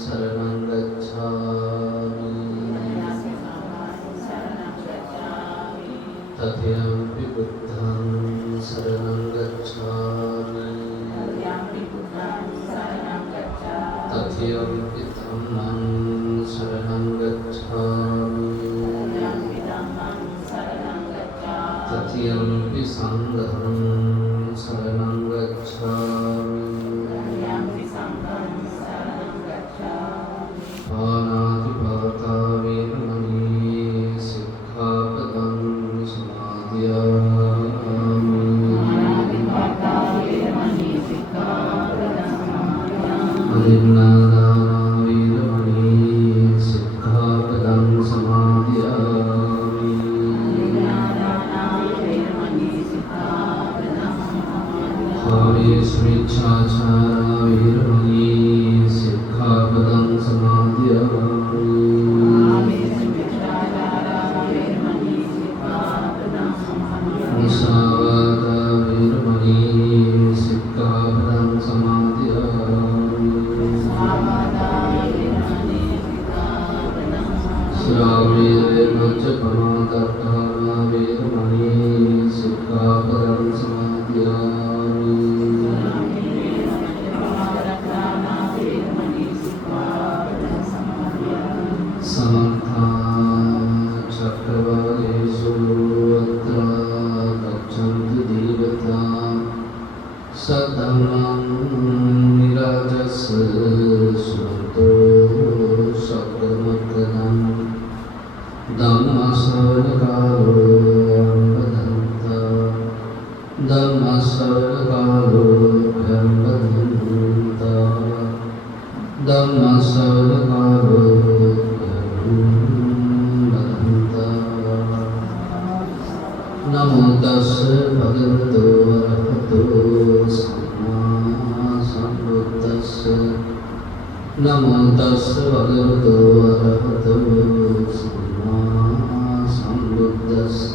शरणं गच्छामि तथ्यंपि बुद्धं शरणं गच्छामि तथ्यंपि धम्मं शरणं गच्छामि तथ्यंपि संघं शरणं गच्छामि पानातिपाता वेरमणि सिक्खापदं समादयामि अदिन्नादाना वेरमणि सिक्खापदं समादयामि कामेष्मिच्छाचारा वेरमणि सिक्खापदं समादयामि मुसावादा वेरमणि सिक्खापदं समादयामि श्रावेरमज्जपमादत्ताना वेरमणि सिक्खापदं समादयामि समन्ता चक्रवालेषु अत्र गच्छन्ति देवता सद्धम्मं निराजस् सुतो सक्रमकदं धम्मश्रवणकालो अम्बदन्ता धम्मश्रवणकालो अम्बदन्ता धम्मश्रवणकालो नमो तस्स भगवतो अरहतो सम्मा सम्बुद्धस्स नमो तस्स भगवतो अरहतो सम्मा सम्बुद्धस्स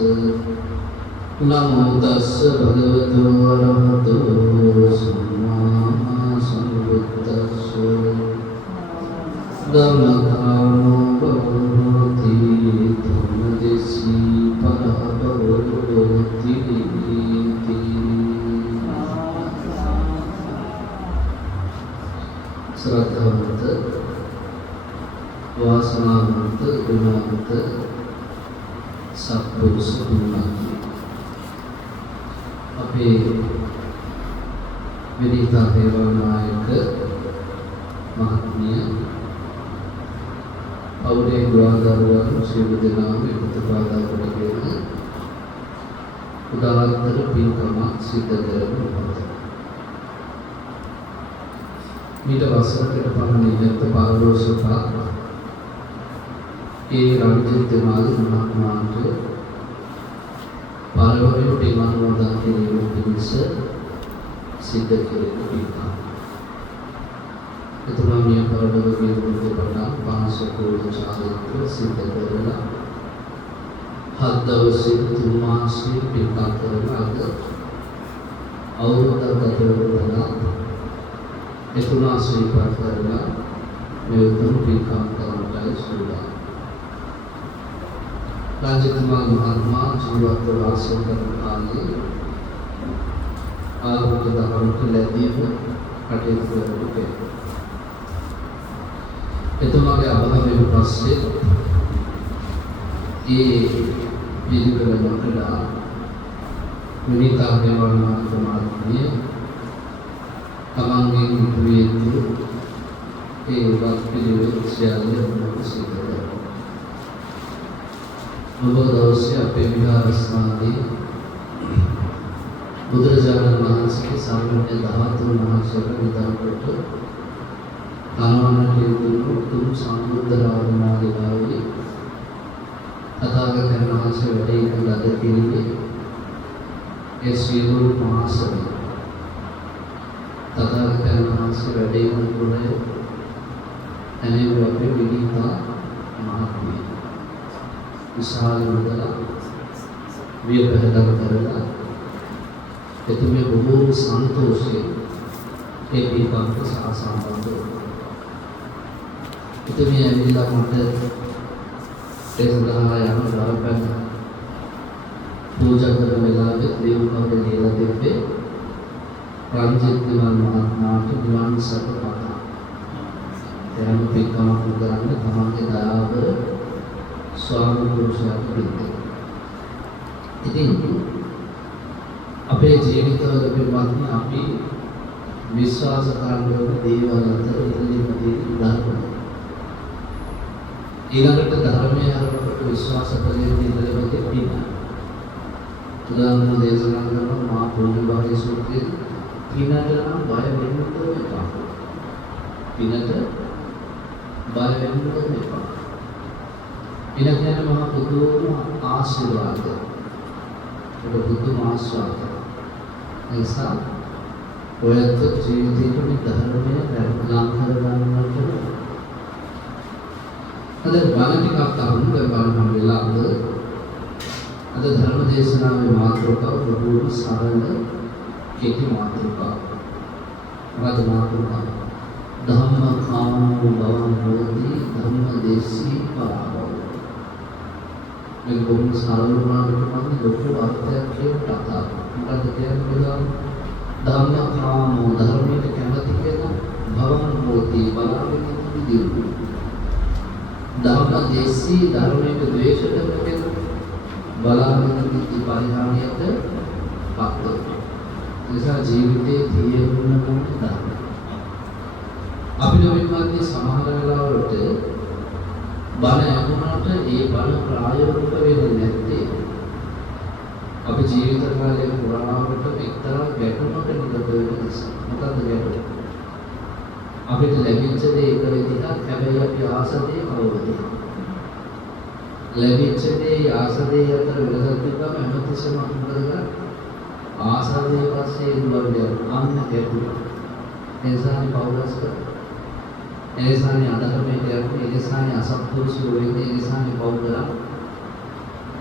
नमो तस्स भगवतो अरहतो सम्मा सम्बुद्धस्स धम्मकामो भवति धम्मदेशी परः भवति श्रद्धावंत वासनावंत गुणवंत सत्पुरुष पुण्यवान अपे विनीता देवानायक महात्म्य අවුරේ ගුණාධර්මයන් සියලු දෙනාම ප්‍රතිපාදා කරගෙන උදාාරතර පින්කමක් සිද්ධ කරගෙන ඉන්නවා. මීට වසරකට පමණ ඉහත පාරෝසක ඒ රාජ්‍ය මාධ්‍ය මහත්මයාට පාරවරේ පින්කම් වදා කිරීම පිණිස සිද්ධ කෙරෙන පින්කම්. එතුමා මිය පරලොවගේ බුද්ධපතා පාසකෝල චාරිත්‍ර සිද්ධ කරලා හත් දවසේ තුන් මාසයේ පින්කම් කරන අද අවුරුද්දක් ගත වෙනවා. එතුමා ශ්‍රීපත් කරලා මේ උතුම් පින්කම් කරන්නයි සූදානම්. රාජකුමාර මහත්මයා ජීවත් වාසය කරන කාලේ ආරෝග්‍ය දහමට ලැබීම කටයුතු කරන්නේ. එතුමාගේ අභාවයෙන් පස්සේ ඒ පිළිවෙල නොකළා විනිතා දේවානාථමාත්මිය තමන්ගේ විද්‍යාව ඒ වත් පිළිවෙල සියල්ල සිදු කළා. ඔබ දවසේ අපේ විහාරස්ථානයේ බුදුරජාණන් වහන්සේගේ සාමාන්‍ය ධාතුන් වහන්සේලා විදාන කොට කාමනට උතුම් සම්බුද්ධ රාජමාලිගාවේ තථාගතයන් වහන්සේ වැඩ ඉන්න ලද පිළිමේ ඒ සියලු මහසභ තථාගතයන් වහන්සේ වැඩ ඉන්න කුලය එනේ අපේ විනීතා මහත්මිය විශාල මුදල වියපහදම් කරලා එතුමිය බොහෝ සන්තෝෂයෙන් ඒ පින්කමට සහසම්බන්ධ වුණා. itu මේ ඇවිල්ලා මට ඒ සඳහා යන දරපැන්න පූජා කරන වෙලාවේ දේවකවද ලියලා තිබ්බේ රංජිත් නිවන් මහත්මයාට නිවන් සප කතා. එනම් පිටකමක් කරන්නේ තමන්ගේ දයාව ස්වාමි පුරුෂයාට පිළිදෙ. ඉතින් අපේ ජීවිතවල පිළිබඳව අපි විශ්වාස කරන දේවල් අතර ඉල්ලීම ධර්මය. ඊළඟට ධර්මය අරකට විශ්වාස කරගෙන ඉඳලා පිළිපදින්න. උදාහරණ දේශනා කරන මා පොළොවේ සූත්‍රයේ පිනට නම් බය වෙන්න එපා. පිනට බය වෙන්න එපා. පින කියන්නේ මහා පුදුම ආශිර්වාදය. ඒක පුදුම ආශිර්වාදය. නිසා ඔයත් ජීවිතේ මේ ධර්මය ලං කර ගන්නට අද බණ ටිකක් අහන්න බලන්න වෙලාවද අද ධර්ම දේශනාවේ මාතෘකාව බොහෝම සරල කෙටි මාතෘකාව. මොකද මාතෘකාව? ධම්මකාමෝ භවං හෝති ධම්මදේශී පරාභව. මේ බොහොම සරල මාතෘකාවක් ලොකු අර්ථයක් කියන කතාව. මොකද කියන්නේ ධම්මකාමෝ ධර්මයට කැමති කෙනා භවං හෝති බලාපොරොත්තු දියුණු. ධම්මදේශී ධර්මයට ද්වේෂ කරන කෙනා බලාපොරොත්තු පරිහානියට පත් වෙනවා. නිසා ජීවිතයේ තියෙන්න ඕන ධර්ම. අපිට වෙනවාදී සමහර වෙලාවට බණ ඇහුනට ඒ බණ ප්‍රායෝගික වෙන්නේ නැත්තේ අපි ජීවිත කාලයේ පුරාවට එක්තරා ගැටුමක නිරත වෙන නිසා. මොකද්ද ගැටුම? අපිට ලැබිච්ච දේ එක විදිහක්, හැබැයි අපි ආස දේ කවවද? ලැබිච්ච දේ ආස දේ අතර වෙනසක් තිබ්බම හැමතිස්සෙම අපි කරගන්න ආසාවේ පස්සේ දුවන්නේ අන්න ගැටුම. එනිසානේ පෞලස් එනිසානේ අධර්මයේ කියන්නේ එනිසානේ අසත්පුරුෂයෝ වෙන්නේ එනිසානේ පෞලලා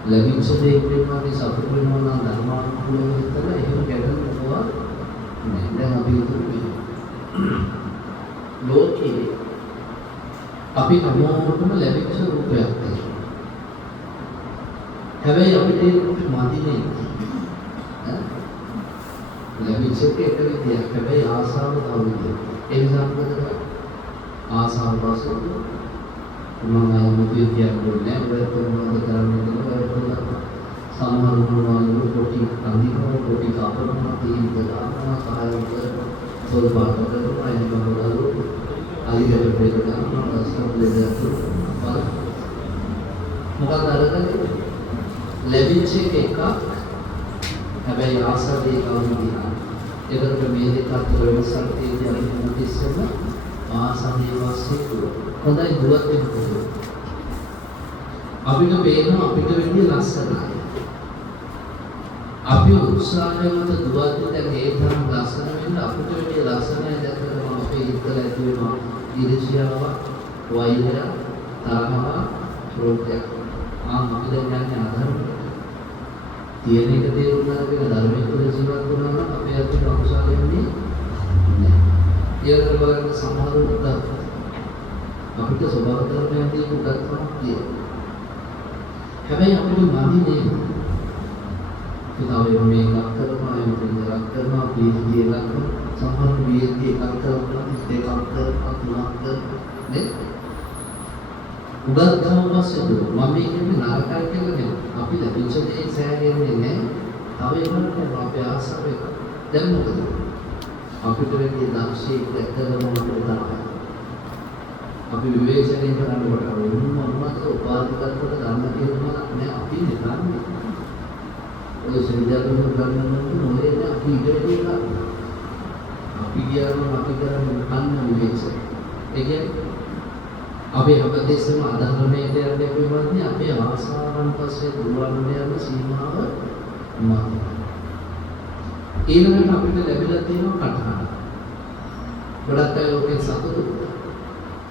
ලැබිච්ච දේ පිළිබඳව සතුට වෙනවා නම් ධර්මානුකූලව විතර එහෙම ගැටුමක් නෑ. දැන් අපි හිතුවේ ලෝකේ අපි හැමෝටම ලැබිච්ච රූපයක් තියෙනවා. හැබැයි අපිට ඒක මදිනේ. ලැබිච්ච එක විදියක්. හැබැයි ආසාව තව විදියක්. ඒ නිසා මොකද කරන්නේ? ආසාව පස්සෙ මම මුදිය කියන්නේ ඔය කොහොමද කරන්නේ කියලා සමහර උන්වහන්සේ කොටි අන්දිකෝ කොටි කාපරම තීන්ද ගන්නවා සහායක සෝල්පාත කරනවා එන බබලු අලිගල ප්‍රේත ගන්නවා සම්පූර්ණ මොකද අරගන්නේ ලැබිච්ච එකක් හැබැයි ආසාවේ කවුරුදිනා ඒකට මේ දෙක අතර වෙනසක් තියෙන්නේ අනිත් ඉස්සෙම ආසාවේ වාසිය හොඳයි දුවත් වෙනකොට අපිට පේනවා අපිට වෙන්නේ ලස්සනයි. අපි උත්සාහයෙන් දුවත් දැන් ඒ තරම් ලස්සන වෙන්න අපිට වෙන්නේ ලස්සනයි දැකලා අපේ හිතට ඇති වෙනවා ඊර්ෂ්‍යාව, වෛරය, තරහව, ක්‍රෝධය. අපි දැන් යන්නේ අධර්මයට. තියෙන එක තේරුම් ගන්න ධර්මයේ තුල ජීවත් වුණා නම් අපේ අතට අකුසල වෙන්නේ නැහැ. ඊළඟට බලන්න සමහර උද්දත් අපිට ස්වභාව ධර්මයන් දී උද්දත්කමක් තියෙනවා. හැබැයි අපිට මදි නේ. ඒතාවේ මේකක් කරනවා මේක කරනවා පීඩිය එකක් සමහර පීඩිය එකක් කරනවා දෙකක් කරනවා තුනක් කරනවා නේ. උද්දත්කම පස්සේ මම කියන්නේ නරකයි කියලා නෙමෙයි. අපි ලැබිච්ච දේ සෑහෙන්නේ නැහැ. තව එකකට අපේ ආසාව එක. දැන් මොකද? අපිට වෙන්නේ දක්ෂයෙක් දැක්කම මොකද තමයි. අපි විවේචනය කරනකොට මොනවද උපාධිකත්වයට ගන්න කියනවා නෑ අපි නිකන්නේ. ඔය සෙන්ජාතුන් ගන්නකොට මොලේ අපි ඉඳලා ඉන්නවා. අපි කියනවා අපි කරන්නේ අන්න විවේචනය. ඒ කියන්නේ අපි හැමදේශම අධර්මයට යන්නේ පිළිබඳව අපේ ආසාවන් පස්සේ දුරවන්න යන සීමාව මාර්ගය. ඊළඟට අපිට ලැබිලා තියෙන කටහඬ. ගොඩක් අය ඔකෙන් සතුටු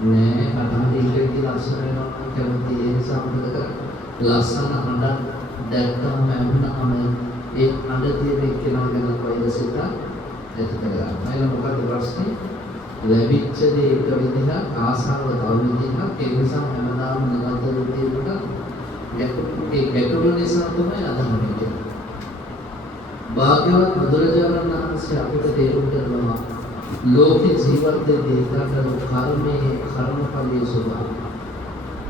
නෑ කටහඬ ඉංග්‍රීසි ලස්සන වෙනවා කැමති ඒ නිසා මොකද කරන්නේ? ලස්සන හඬ දැක්කම ඇහුනම ඒ හඬ තියෙන එක්කෙනා ගැන වෛරසිත ඇති කරගන්න. අයින මොකද ප්‍රශ්නේ? ලැබිච්ච දේ එක විදිහක් ආසාව තව විදිහක් ඒ නිසා හැමදාම නිරන්තර තියෙනකොට ඒ ගැටලු නිසා තමයි අදහන්නේ. භාග්‍යවත් බුදුරජාණන් වහන්සේ අපිට තේරුම් කරනවා ලෝකේ ජීවත් වෙන්නේ ඒකට කර්මයේ කර්මඵලයේ ස්වභාවය.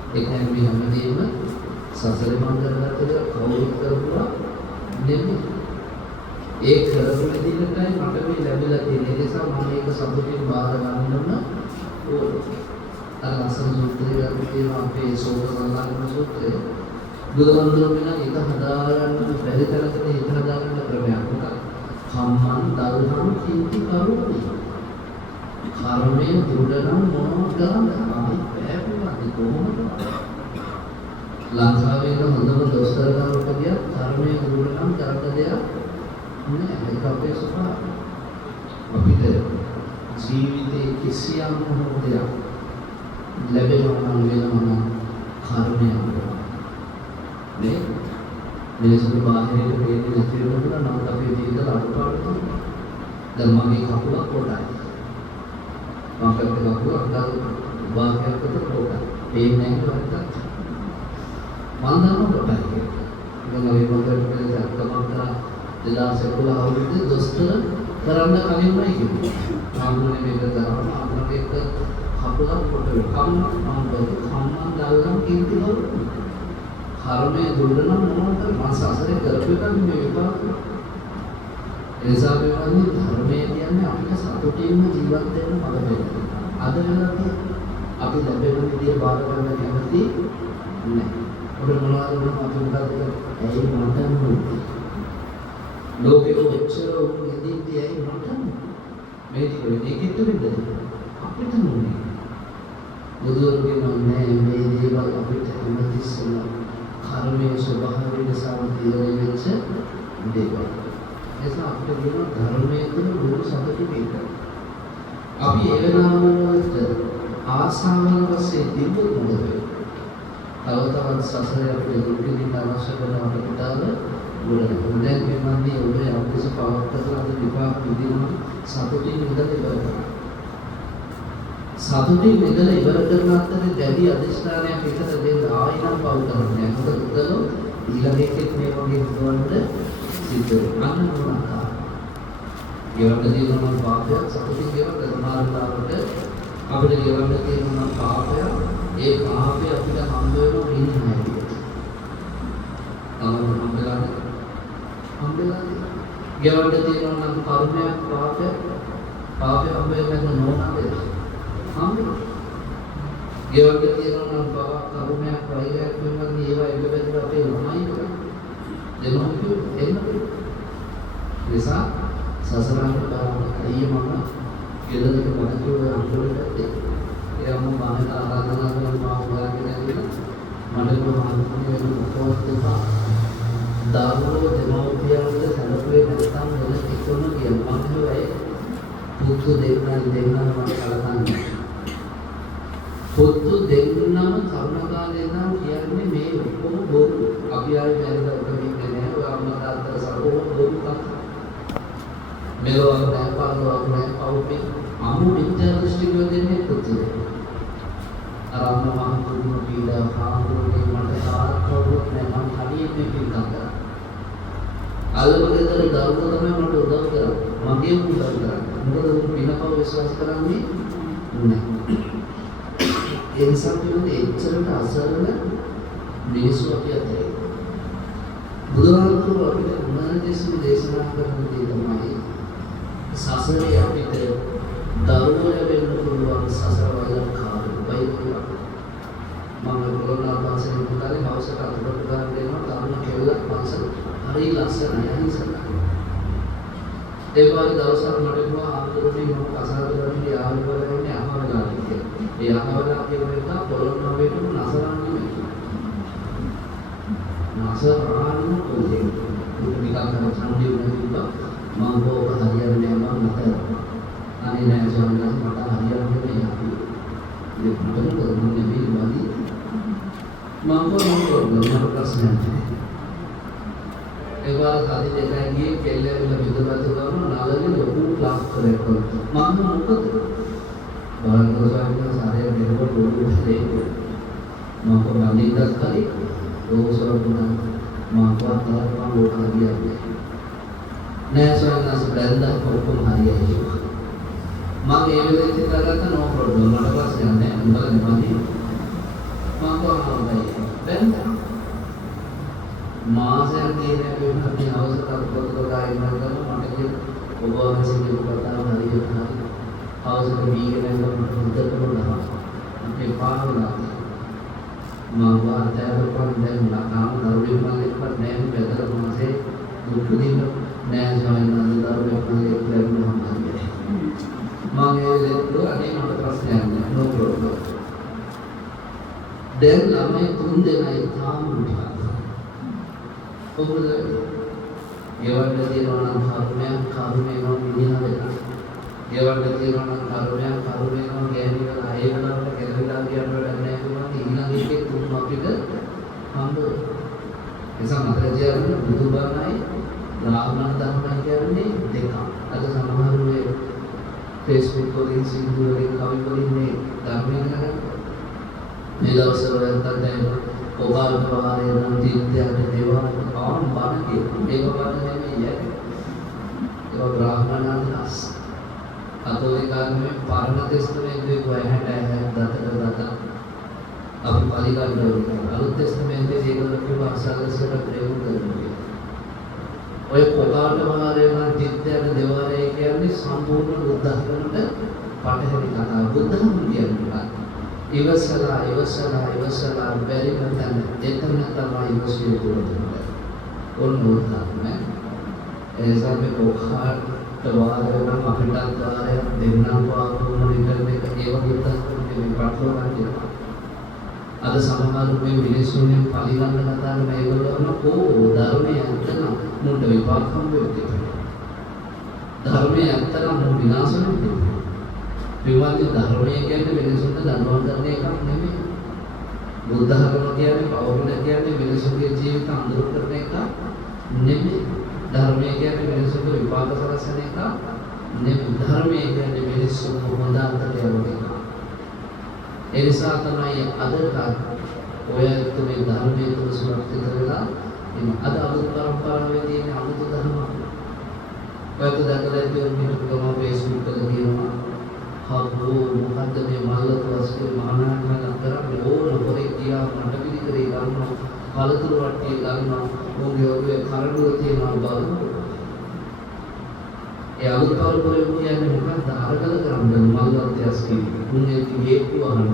ඒ කියන්නේ මේ හැමදේම සසර මංගලකට කවුරුත් කරුවා නෙමෙයි. ඒ කරපු දෙයකටයි මට මේ ලැබිලා තියෙන. ඒ නිසා මම මේක සතුටින් බාර ගන්නම ඕනේ. අර අසන සූත්‍රය අපි කියනවා අපේ සෝත සංගායන සූත්‍රය. බුදුහාමුදුරුවෝ වෙන එක හදාගන්න බැරි තරකට හිත හදාගන්න ක්‍රමයක්. මොකක්ද? කම්මං දල්හං කීර්ති කරුණි. කර්මයේ දුරනම් මොනවද ගන්න? අපි බෑපුවා කොහොමද? ලංකාවේ ඉන්න හොඳම දොස්තරලාට කියත් කර්මයේ දුරනම් කරන්න දෙයක් නෑ. ඒක අපේ ස්වභාවය. අපිට ජීවිතේ කිසියම් මොහොතයක් ලැබෙනවා නම් වෙනවා නම් කර්මය නේ මිනිස්සු බාහිරට දෙන්නේ නැති වෙනවා නම් අපේ ජීවිතවල අඩුපාඩු තියෙනවා. දැන් මගේ කකුල කොටයි. මම කරේ කකුල අnder බාහිරකට කොටයි. පේන්නේ නැහැ නේද? මම දන්නවා කොටයි. ඉතින් අපි මොකද කරන්නේ? අක්කමක්කා 2011 අවුරුද්දේ දොස්තර කරන්න කලින්මයි කිව්වේ. ආමුනේ මේක කරනවා ආමුනේ එක කකුල කොට කම්මන් දාලා කීර්ති කරුණා. කර්මයේ දුර්ලභම මොනවද? මම සසරේ කරපු එක මේ විපාක. ඒ නිසා මේ ධර්මයේ කියන්නේ අපිට සතුටින්ම ජීවත් වෙන්න මඟ දෙන්න. අද වෙලාවේ අපි ලැබෙන විදිය බාර ගන්න කැමති නැහැ. ඔබ මොනවද වුණත් අපි මොකද ඇයි මට නෙමෙයි. ලෝකෙ ඔච්චර උපදින්දී ඇයි මට මේ දෙකෙත් වෙන්නේ අපිට නෙමෙයි. බුදුරජාණන් නෑ මේ දේවල් අපිට හැමතිස්සෙම කර්මයේ ස්වභාවය නිසා තීරණය වෙච්ච දේවල්. එනිසා අපිට කියන ධර්මයේ තුන දුරු සතුටු මේක. අපි ඒ වෙනාවලට ආසාවන් වශයෙන් තිබුණොත් මොකද වෙන්නේ? තව තවත් සසරේ අපේ දුක් විඳින්න අවශ්‍ය කරන අපිටාව ගොඩනගන. දැන් මේ මන්දී ඔබේ අපිට පාවක් කරලා අද විපාක විඳිනවා සතුටින් ඉඳලා ඉවර කරනවා. සතුටින් ඉඳලා ඉවර කරන අතරේ දැඩි අධිෂ්ඨානයක් එකට දෙන්න ආයෙනම් පව් කරන්නේ. මොකද උදලෝ ඊළඟ එකෙක් මේ වගේ හදවන්න සිද්ධ වෙනවා. අන්න මොනවා. ගෙවන්න තියෙනවා පාපයක් සතුටින් ගෙවන්න සමානතාවට අපිට ගෙවන්න තියෙනවා පාපයක්. ඒ පාපය අපිට හම්බ වෙනවා ඉන්නේ නැහැ. තමයි හම්බෙලා ගෙවන්න තියෙනවා නම් කර්මයක් පාපයක් හම්බ වෙන්නේ නෝනාවේ. ගෙවන්න තියෙනවා නම් කර්මයක් වෛරයක් වෙනවා ඒවා එක පැත්තට අපේ ළමයි දෙනොත් එන්නකෝ. නිසා සසරාට බලන්න මම ගෙදරක මතකව අන්තරට එයාම මාන ආරාධනා කරනවා ඔයාලගේ නැතිනම් මට කොහොමද වෙන මොකක්ද දෙපා දාරුවෝ දෙමෝපියන්ට සැලකුවේ නැත්නම් වෙන එකම කියනවා මම ඒ පුතු දෙන්නා මම කලකන්නේ. පුතු දෙන්නම කරුණාකාරයෙන් නම් කියන්නේ මේ ඔක්කොම බොරු. අපි ආයේ මැරෙලා උපදින්නේ නැහැ. ඔය අම්මා තාත්තා සරෝම බොරු කතා. මෙලොව නැහැ පාලොව නැහැ පවුපේ අමු විද්‍යා දෘෂ්ටිකෝ දෙන්නේ පුතු. අර අම්මා මම කුරුම පීඩා කාමුනේ මට සාර්ථකව නැහැ මම හරියට මේක කරා. අල්ලපගෙදර දරුවෝ තමයි මට උදව් කරන්නේ. මගේ උදව් කරන්නේ. මොකද උන් පිනපව විශ්වාස කරන්නේ නැහැ. ඒ නිසා කියන්නේ එච්චරට අසරණ මිනිස්සු අපි අතරේ. බුදුහාමුදුරුවෝ අපිට උනාදේශන දේශනා කරන දේ තමයි සසරේ අපිට දරුවෝ ලැබෙන්න පුළුවන් සසර වල කාර්යයි කියලා. මම කොරෝනා පාසලේ පුතාලේ හවසට අතට ගන්න දෙනවා තාම කෙල්ලක් පාසල හරි ලස්සනයි අනිසලා. ඒ වගේ දවසක් මට කිව්වා ආන්දරේ මම කසාද කරන්නේ ආවල් කරන්නේ අහවලා කියලා. ඒ අහවලා කියන එක කොරෝනා වේතුම නසරන්නේ. නසරාන කොහේ නිකන් කරන සම්ඩිය වෙනවා මම බෝ හරියන්නේ නැහැ මම නැතර. අනේ නෑ ස්වාමීන් මට හරියන්නේ නැහැ. ඒ මොකද කරන්නේ මේ වගේ මම ප්‍රශ්නයක් නැහැ. ඒවා සාදි දෙකයි ගියේ කෙල්ලෙවිල විදපත ගන්න නාලනේ ලොකු ක්ලාස් කරේ කොල්ල. මම මොකද බලන්න සාහිත්‍ය සාරය දෙනකොට දුන්නේ මම කොහොමද කලි ඕසොරුණ මම වාතාවරණ ලෝක හරියන්නේ නෑ සෝනස් බැලඳ කොහොම හරියයි මම ඒ වෙලේ හිතාගත්ත නෝ ප්‍රොබ්ලම් මට ප්‍රශ්නයක් නෑ උඹලා නෙමෙයි මම කොහොමද බැලඳ මාසෙන් දිනේ වෙනත් අවශ්‍යතාව පොතක ඉන්නවා මට කිය ඔබ වහන්සේගේ කතාව හරියට හරි අවශ්‍ය වීගෙන මට හොඳටම නහා අපේ පාවලා මම වාර්තාවට දැන් නාම දරුවෙක් මල්ලෙක්වත් නෑ බෙදලා මාසේ දුක් දින්න නෑ සමහරවිට දරුවෙක් මල්ලෙක් ලැබුණාම හරියට මම ඒ වෙලෙත් අනේ මට ප්‍රශ්නයක් නෑ නෝ ප්‍රොබ්ලම් දැන් ළමයි තුන් දෙනයි තාම උঠා කොහොමද ගෙවන්න තියෙනවා නම් කරුණයක් නෝ විදිහට වෙනවා ගෙවන්න තියෙනවා නම් කරුණයක් නෝ ගෑණි වෙලා ඒ වෙලාවට ගැලවිලා කියන්න වැඩක් නෑ කිව්වා ඊළඟ එකේ තුන් අපිට හම්බ එසම අතරජයන් බුදුබණයි රාමණ ධර්මයි කියන්නේ දෙකක් අද සමහර වෙලේ Facebook වලින් සින්දු වලින් කවි වලින් මේ ධර්මයෙන් ගන්න මේ දවස්වල නැත්තම් ඔබාල් ප්‍රවාහය නම් තීත්‍යයට දේවා ආන් බණ කියන ඒක බණ නෙමෙයි ඒක බ්‍රාහ්මණාන්තස් අතෝලිකාන්නේ පරණ තෙස්තමේන්තුවේ කොහේට දත අපි පාලි ගන්න අලුත් තෙස්තමේන්තුවේ ඒගොල්ලෝ කියව අසල්සට ප්‍රයෝග කරනවා ඔය කොකාට මහරේ නම් තීත්‍යයට දේවාලය කියන්නේ සම්පූර්ණ බුද්ධ ධර්මයට පටහැනි කතාව බුද්ධ ධර්ම කියන්නේ ඉවසලා බැරි නැතන එතන තමයි ඉවසිය දුරන්නේ ඔන්නෝතම ඒ සම්මේ කොහාට වාරේනම් අපිටත් වාරේ දෙන්නම් වාරුන විතරනේ ඒ වගේ තත්ත්වෙ මේ පටලවා ගන්නවා අද සමහර මේ මිනිස්සුන්ගේ පරිගන්න කතාවේ මේගොල්ලෝ කෝ ධර්මයේ අන්තන මුන්ට විපාක හම්බ වෙන්නේ ධර්මයේ අන්තන මු විනාශ වෙන්නේ විවාද ධර්මයේ කියන්නේ මිනිසුන්ට දඬුවම් කරන එකක් නෙමෙයි. බුද්ධ ධර්ම කියන්නේ පවුල කියන්නේ මිනිසුන්ගේ ජීවිත අඳුර කරන එක නෙමෙයි. ධර්මයේ කියන්නේ මිනිසුන්ට විපාක සලසන එක නෙමෙයි. ධර්මයේ කියන්නේ මිනිසුන් හොඳට යන එක. ඒ නිසා තමයි අදට ඔය තුමේ ධර්මයේ තුල සුරක්ෂිත වෙලා ඉන්න අද අලුත් පරම්පරාවේ තියෙන අලුත් ධර්ම. ඔයත් දැකලා තියෙන ගම Facebook වල කියනවා හබ්බෝ මොකද්ද මේ මල්ලක වස්තුවේ මහානායකයන් අතරේ ඕන පොරේ කියා මට පිළිකරේ ගන්නවා කලතුරු වට්ටිය ගන්නවා මොගේ ඔගේ කරඬුව තියනවා බලන්න ඒ අලුත් පරපරේ කියන්නේ මොකක්ද අරගල කරන්නේ මල්ලක් තියස්කී උන්නේ හේතු අහන්න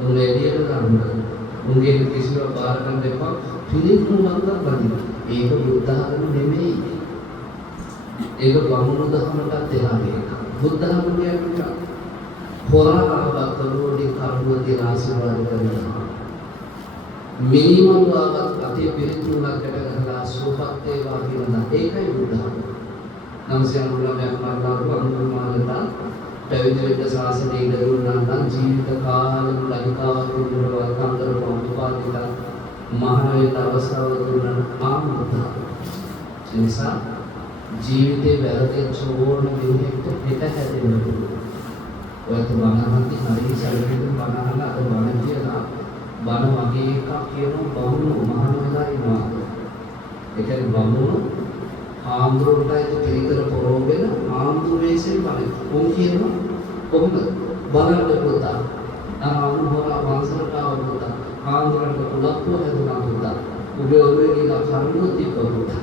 උන්නේ එළියට ගන්න උන්නේ කිසිම බාර ගන්න එපා පිළිතුරු මල්ලක් බඳින්න ඒක බුද්ධ ධර්ම නෙමෙයි ඒක බමුණු දහමටත් එහා ගියා බුද්ධ ධර්ම කියන්නේ හොරාවකලෝඩි කරුණෝදී ආශිර්වාද කරනවා මිනිමම් වාගත් අති පිළිතුරුකට කරලා සෝපත් වේවා කියනවා ඒකයි බුද්ධ ධර්ම නම්සයන්ුලමයක් මාර්ගාව අනුමානතා පැවිදි වෙද්ද ශාසනයේ ඉඳුණා නම් ජීවිත කාලෙම ලංකාව තුරවල් කන්දර පොම්පාදිත මහාවේත අවස්ථාව දුන්නා බුද්ධ නිසා ජීවිතේ වැරදෙච්ච ඕන දෙයකට පිට හැදෙනවා. ඔයත් බණහන්ති හරි සැලකෙන්න බණහන අද බණ කියලා බණ වගේ එකක් කියන බමුණු මහානලා ඉන්නවා. ඒකෙන් බමුණු ආන්දරොටයි පිළිකර පොරෝගෙන ආන්දර වේසෙන් බණ. උන් කියනවා කොහොමද බලන්න පුතා. ආනු හොරා වංශරට ආවුතා. ආන්දරට කුලප්පුව හැදුනා පුතා. උගේ ඔළුවේ ගිහලා කරුණු තිබ්බා.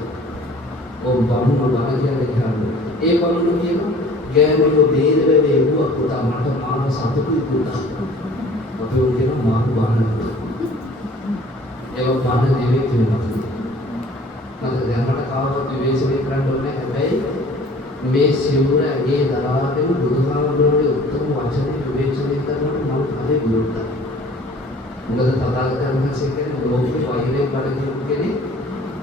ඔව් බමුණු බණ කියන්නේ ඒ බමුණු කියන ගෑනුගේ බේරවේ වුණා පුතා මට මාන සතුටුයි පුතා අපි උන් කියන මාන බණ ඒක බණ නෙවෙයි කියනවා මට දැන් මට කාවවත් විවේචනය කරන්න ඕනේ හැබැයි මේ සිවුර ඒ දරාගෙන බුදුහාමුදුරනේ උත්තර වචනේ විවේචනය කරනකොට මම හරි විරුද්ධයි මොකද තථාගතයන් වහන්සේ කියන්නේ ලෝකේ වෛරය බඩගිනි කෙනෙක්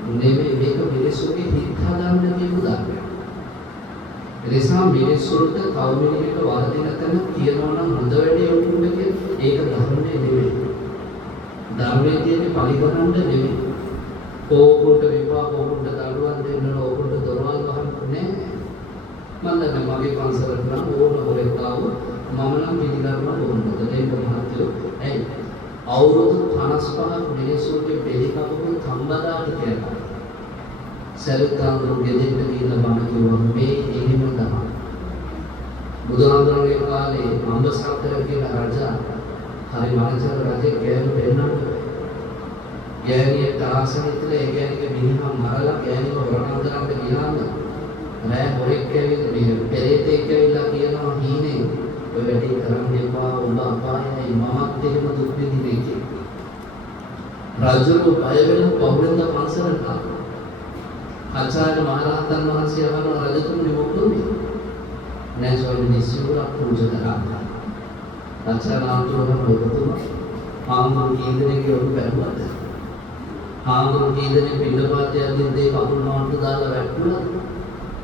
නෙමෙයි මේක මිනිස්සුගේ හිත හදන්න දීපු ධර්මයක්. ඒ නිසා මිනිස්සුන්ට කවුරුනිකට වරදින තැන කියනවා නම් හොඳ වැඩේ වුණේ කියලා ඒක ධර්මයේ නෙමෙයි. ධර්මයේ තියෙන පරිගණන්න නෙමෙයි. ඕකට විපාක ඕකට දරුවන් දෙන්න ඕකට දොරවල් ගහන්න නෑ. මම දැන් මගේ පන්සලට නම් ඕන හොරෙක් ආව මම නම් පිළිගන්නවා කොහොමද ඒක මහත්තයෝ ඇයි අවුරුදු 55ක් මිනිස්සුන්ගේ බෙලි කපපු තම්බදාට කියලා සරිතාඳුරු ගෙදෙන්න කියලා බණ කිව්වා මේ එහෙම තමයි බුදුහාමුදුරන්ගේ කාලේ අම්බසත්තර කියන රජා හරි මානසික රජෙක් ගෑනු දෙන්නා ගෑනියට ආසන ඉතල ඒ ගෑනිගේ මිනිහා මරලා ගෑනිව වරණන්දරන්ට ගියාම නෑ හොරෙක් ඇවිල්ලා පෙරේතෙක් ඇවිල්ලා කියනවා හීනේ ඔය වැඩේ කරන්න එපා උඹ අපායයි මමත් එහෙම දුක් විඳින්නේ කියලා රජු බය වෙන පවුලෙන්ද පන්සලට ආචාර්ය මහරහතන් වහන්සේ අහනවා රජතුමනි මොකද නෑ ස්වාමීනි සිවුරක් පූජා කරා ආචාර්ය ආතුරම ඔබතුමා ආම්බු කීදෙනෙක්ගේ ඔබ බැලුවද ආම්බු කීදෙනෙක් පින්නපාතය අදින් දෙක කකුල් මාන්ට දාලා වැටුණා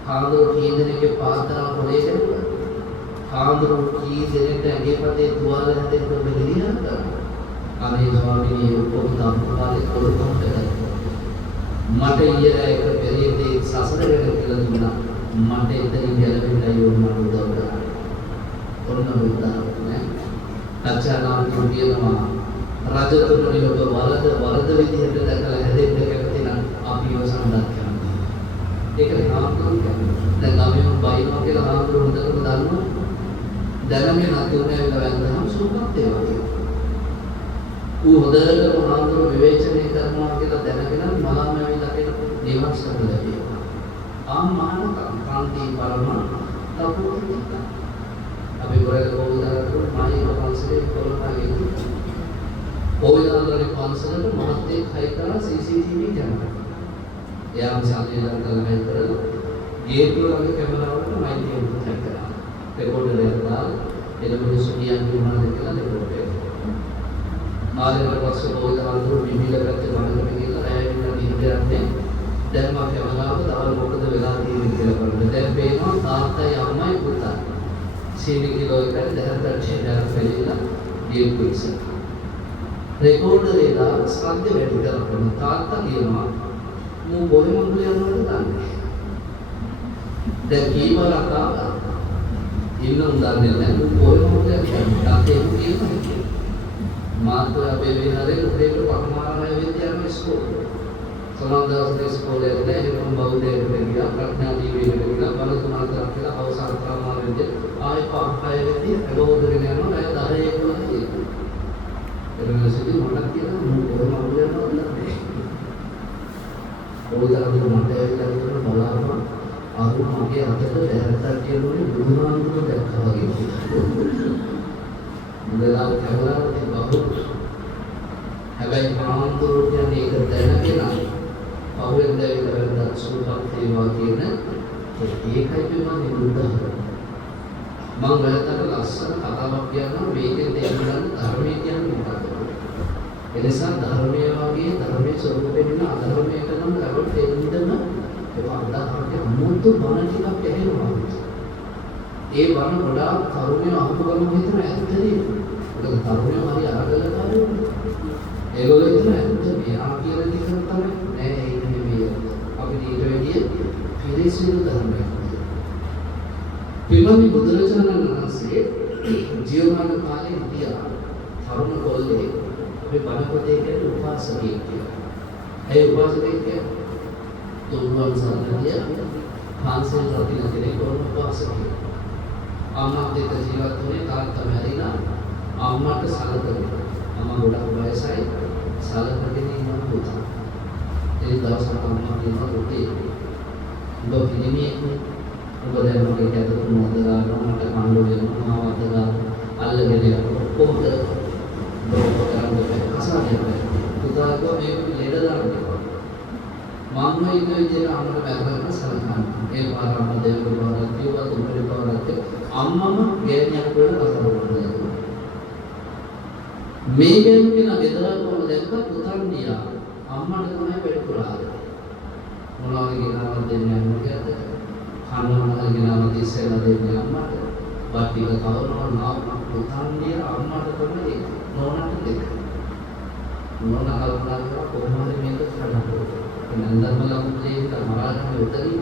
ආම්බු කීදෙනෙක්ගේ පාත්‍රා පොලේ ගැහුවා ආම්බු කීදෙනෙක්ට ඇගේ පතේ තුවාල හැදෙන්න ඔබ ගෙලියන්න අනේ ස්වාමීනි ඔබ තාපකාලේ කොළොතට මට ඊයේ එක පෙරේතේ සසර වෙන කියලා දුන්නා මට එතනින් ගැලවෙන්නයි ඕන මට උදව් කරා ඔන්න උදාහරණයක් නේ අචානාන් කියනවා රජතුමනි ඔබ වරද විදිහට දැකලා හැදෙන්න කැමති නම් අපිව සම්බන්ධ කරනවා ඒක හාමුදුරුවෝ දැන් අපි බයිනවා කියලා හාමුදුරුවෝ හොඳටම දන්නවා දැනගෙන අතුරුනේ ඇවිල්ලා වැන්දහම සුවපත් ඒවා ඌ හොඳටම හාමුදුරුවෝ විවේචනය කරනවා කියලා දැනගෙන මලම ඇවිල්ලා කියන දේවල් සම්බන්ධ වෙනවා ආමාන කාන්ති පරම තපෝ අපි ගොඩක් කෝවිදාරට මායි පන්සලේ කොළපාගේ කෝවිදාරේ පන්සලට මහත්තයෙක් හයි කරලා CCTV කැමරා. එයාම සාධ්‍යයන් කරලා හයි කරලා ගේට්ටුව ළඟ කැමරාවට මයික් එක හයි කරා. රෙකෝඩර් එකක් දාලා එළ මිනිස්සු කියන්නේ මොනවද කියලා රෙකෝඩ් එක. ආයෙත් පස්සේ කෝවිදාරට විවිධ පැත්තේ වණකට ගිහලා රැයෙන්න නිදයන්නේ දැන් මම කැමරාව දාලා මොකද වෙලා තියෙන්නේ කියලා බලන්න. දැන් පේනවා තාත්තයි අම්මයි පුතා. සීනිකිලෝ එකට දැහැන්ට ඡේදයක් වෙලිලා ගියපු ඉස්සර. රෙකෝඩරේ දාලා ශබ්ද වැඩි කරපුවම තාත්තා කියනවා මම බොහොම මුළු යනවාද දන්නේ. දැන් කීවරක් ආවා. ඉන්නම් දන්නේ නැහැ මම බොහොම මුළු යනවා. තාත්තේ කියනවා. මාතෘ අපේ විහාරේ උදේට පහමාරයි විද්‍යාවේ ඉස්කෝලේ. සමාජාසන ඉස්කෝලේ ඉඳලා මම බෞද්ධයෙක් වෙනවා. ප්‍රඥා ජීවිතේ වෙනවා. බලතුමාට කියලා අවසන් ප්‍රමාණය ආයි පහය වෙද්දී අලෝදගෙන යනවා අය 10 11 කියනවා. එරමසෙදි මට කියනවා මම කොහොම අමුල යනවද නැහැ. ඕදාගේ මට ඇවිල්ලා කියන බලාපන් අරු මගේ අතට දැහැත්තක් කියනෝනේ බුදුහාමුදුරුවෝ දැක්කා වගේ. මුදලා කැමරාවට බහු හැබැයි හාමුදුරුවෝ කියන්නේ ඒක දැනගෙන පහුවෙන් දැවිලා වෙනදා සුපත් වේවා කියන ඒකයි කියන්නේ බුදුහාමුදුරුවෝ මම වැලකට ලස්සන කතාවක් කියනවා මේකෙන් තේරුම් ධර්මයේ කියන්නේ මොකක්ද? එනිසා ධර්මයේ වගේ ධර්මයේ ස්වરૂපෙ වෙන අධර්මයකට නම් කරොත් දෙන්නම ඒවා අදාහරණයක් මුතු බණ ටිකක් ඇහෙනවා. ඒ බණ ගොඩාක් තරුණයෝ අහපු ගමන් හිතන ඇත්තනේ. ඒක තරුණයෝ හරි අරගලකාරයෝ. ඒගොල්ලෝ හිතන ඇත්ත මෙයා කියලා දෙයක් තමයි. නෑ ඒක නෙමෙයි. අපිට ඊට වැඩිය පිළිසිදු ධර්මයක්. පින්වත්නි බුදුරජාණන් වහන්සේ ජීවමාන කාලේ හිටියා තරුණ කොල්ලේ අපි බණපොතේ කියන උපාසකයෙක් කියලා. ඒ උපාසකයෙක් කියන්නේ තුන්වන් සම්පතිය හාන්සල් රතින කෙනෙක් වුණ උපාසකයෙක්. අම්මාත් එක්ක ජීවත් වුණේ තාත්තා මැරිලා අම්මාට සලකනවා. අම්මා ගොඩක් වයසයි සලකගෙන ඉන්න පුතා. ඒ දවසට අම්මා කියනවා පුතේ ඔබ පිළිමියෙන්නේ ඔබ දැන් මගේ කැදට මොකද ගන්නවා මට කණ්ඩු වෙනවා මාව අතගා අල්ලගෙන යනවා කොහොමද අසාධ්‍යයි පුතාට මේක ලෙඩ දානවා මම මේ විදිහට අම්මට බැලුවම සලකනවා ඒ පාරම දෙවියන් වහන්සේ කිව්වා දුන්නේ පාරත් අම්මම ගෑණියක් වෙන කතාවක් මේ ගෑණියන ගෙදරකම දැක්ක පුතන් දියා අම්මට තමයි පෙරපුරාද මොනවද කියනවා දෙන්නේ මොකද කන්නවල ගෙනාව තිස්සෙලා දෙන්නේ අම්මට බට්ටික කවනවා නාම පුතන්ගේ අම්මට තමයි නෝනට දෙක නෝන කල්පනා කරලා කොහොමද මේක කරන්නේ නන්දමල මුලේට මරාගෙන උතරින්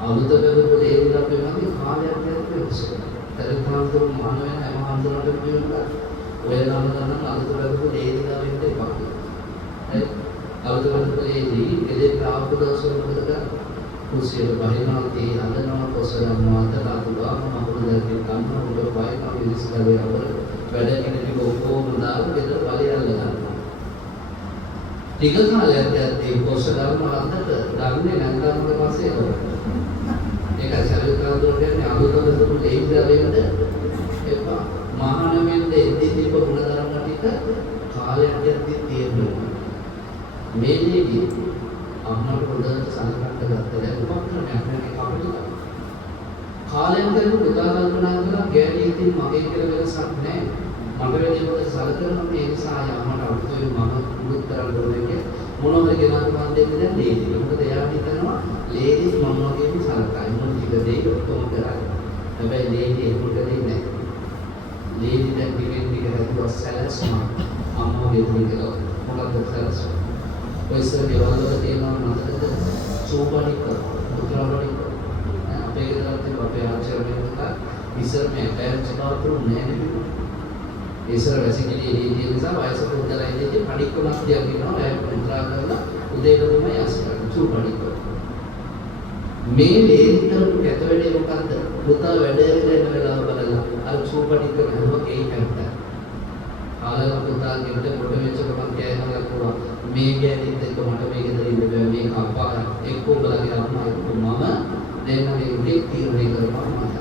අලුත බෙදපු දෙයක් අපි වගේ කාලයක් යද්දී තරිකාන්තරු මහාන වෙන හැම හන්දරටම කියනවා ඔය නම් ගන්න අලුතෙන්ම ලේදිලා වෙන්න එපා. හරි. අලුතෙන්ම එදෙත් ආපු දවසවල මොකද කරන්නේ? කුසියට බහිනවා තේ හදනවා කොසරම් මාතර අතුවාම මහුරු දැක්කේ ගන්නවා උඩ වයනවා විශ්කලේ අවර වැඩ කෙනෙක් ඔක්කොම දාලා බෙදලා බලයල්ල ගන්නවා. ටික කාලයක් යද්දී කොසරම් මාතර ගන්නේ නැත්නම් ඊට පස්සේ ඒක සැලකාදුර කියන්නේ අලුතෙන්ම ලේදිලා වෙන්න එපා. මහානමෙන් දෙද්දී තිබ්බ ගුණධර්ම ටික කාලයක් යද්දී තියෙනවා. මේ දෙවි අම්මට හොඳට සලකන්න ගත්තා උපක්‍රමයක් නෙවෙයි අපිට. කාලයෙන් කරපු පුතා කල්පනා කරලා ගෑණි ඉතින් මගේ කියලා වෙනසක් නැහැ. මට වැඩි හොඳ සලකන මේ නිසා අම්මට අලුතෙන් මම උරුත් කරන්න ඕනේ මොනවද ගෙනත් මන් දෙන්නේ දැන් ලේදි. මොකද එයා හිතනවා ලේදි මම වගේම සලකයි. මොන ටික දෙයක ඔක්කොම කරා. හැබැයි ලේදි ඒකට දෙන්නේ නැහැ. ලේදි දැන් ටිකෙන් හදුවා සැලස්ම අම්මගේ දෙන්නකව. මොකක්ද සැලස්ම? ඔයසර් ගෙවල් වල තියෙනවා නේද? චෝපඩික, මුද්‍රාවඩික. අපේ ගෙදරත් අපේ ආචාර්යවරුන්ලා ඉස්සර මේ පැරන්ට්ස් කාතුරු නෑ නේද? ඉස්සර වැසිකිලි එළිය නිසා වයස පුද්ගලයා ඉඳි පඩික්කමක් කියනවා ඒ මුද්‍රා කරලා උදේට තමයි අස්කරන චෝපඩික. මේ ලේන්තරු කැත වැඩේ මොකද්ද? පුතා වැඩේ වෙන වෙලාව බලලා අර චෝපඩික නම කේ කරලා ආලම පුතා ගෙට කොට වෙච්ච ගමන් කෑනවා කිව්වා මේ ගෑනිත් එක්ක මට මේ ගෙදර ඉන්න බෑ මේ කප්පා එක්ක බලගේ අම්මා එක්ක මම දෙන්න මේ උදේ තීරණය කරපුවා මම.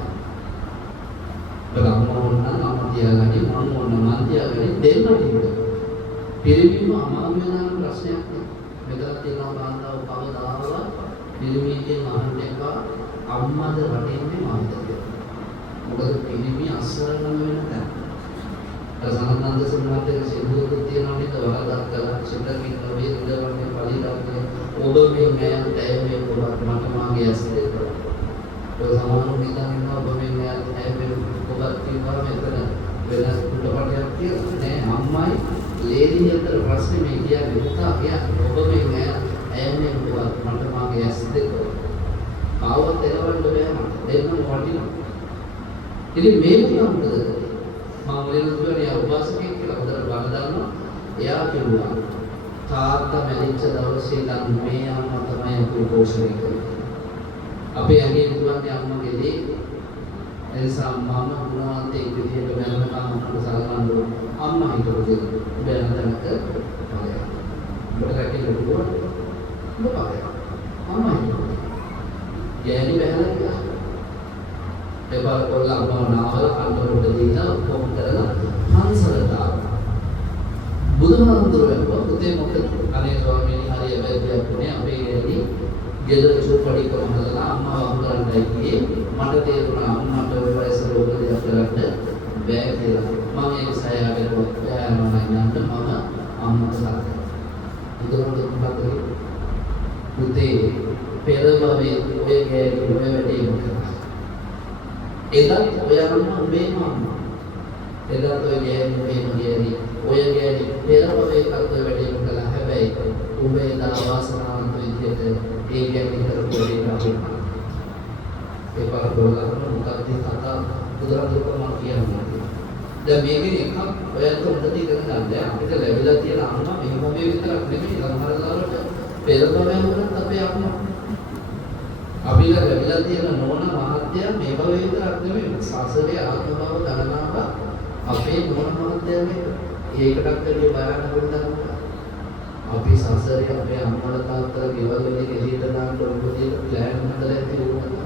බලන්න ඕන නම් තියාගන්නේ මම ඕන මන් තියාගන්නේ දෙන්න තිබුණා. පිළිවිම අමාරු වෙනා ප්‍රශ්නයක් නේ. මෙතන තියෙනවා බාන්දාව කවදාවත් පිළිවියෙන් අහන්න එපා අම්මාද රටින්නේ මාද කියලා. මොකද පිළිවි අසරණ වෙන තැන. සානන්ද සම්මාදයේ සිද්ධියක් තියෙනවා නේද වරදක් කළා සිද්ධකින් නොවේ ඉඳවන්නේ පරිලාපේ ඔබ මේ මෑන් දැයමේ පොරක් මට මාගේ ඇස් දෙක ඒ සමාන නිකන් ඉන්නවා ඔබ මේ මෑන් දැයමේ පොරක් කියනවා මෙතන වෙනස් කුඩපටයක් කියලා නෑ අම්මයි ලේඩි අතර ප්‍රශ්නේ මේ කියන්නේ පුතා කියන්නේ ඔබ මේ මෑන් දැයමේ පොරක් මට මාගේ ඇස් දෙක ආවත් එනවන්න බෑ මට දෙන්නම වටිනවා ඉතින් මේ පුතා මොකද මම වෙනුනේ උපාසකෙක් කියලා හොඳට බලනවා. එයා කිව්වා තාත්තා මැරිච්ච දවසේ ඉඳන් මේ අම්මා තමයි අපේ පෝෂණය කරන්නේ. අපේ ඇඟේ දුවන්නේ අම්මගේ දේ. ඒ නිසා මම ගුණවන්තයෙක් විදිහට මැරෙනකම් අපට සලකන්න ඕන. අම්මා හිතුවේ බැලඳනක බලය. ඔබට රැකෙන්න පුළුවන්. ඔබ බලය. අම්මා හිතුවේ. ගෑණි බැලලා ගියා. එපාර කොල්ලා අම්මව නාවල කන්දරට දීලා කොම් කරලා හංසලට ආවා. බුදුහාමුදුරුවෝ පුතේ මොකද අනේ ස්වාමීනි හරිය බැරියක් වුණේ අපේ ගෙදරදී ගෙදර චෝපඩිකම හදලා අම්මව අහුරන්නයි ගියේ මට තේරුණා අම්මට ඔය වයස රෝග දෙයක් කරන්න බෑ කියලා. මම ඒක සයාගෙන ඔයාලම යන්න මම අම්මට සාකච්ඡා. බුදුහාමුදුරුවෝ පුතේ පෙරමවේ ඔය ගෑණි ඔය වැඩේ කරා. එදත් ඔයාලම උඹේ අම්මා. එදත් ඔය ගෑණි ඔය ගෑණි පෙරමවේ කල්ප වැඩේ කළා. හැබැයි උඹේ දාවාසනාවන්ත විදියට ඒ ගෑණි කරපු වැඩේ කරා. ඒ පාරවල මොකක්ද කතා බුදුරජාණන් කියන්නේ. දැන් මේකේ එකක් ඔයාලට හොඳට ඉගෙන ගන්න. අපිට ලැබිලා තියෙන අම්මා මේ මොබේ විතරක් නෙමෙයි සමහර දාලට පෙරමවේ වුණත් අපේ අම්මා. අපිට ලැබිලා තියෙන නෝනා මහත්තයා මේ භවයේ විතරක් නෙමෙයි සාසරයේ ආත්මභාව ගණනාව අපේ නෝනා මහත්තයාගේ ඒකටත් වැඩි බයන්න පුළුවන්. අපි සාසරයේ අපේ අම්මලා තාත්තලා ගෙවල් වලින් එළියට දාන්න ඔබදී ප්ලෑන් හදලා තියෙනවා.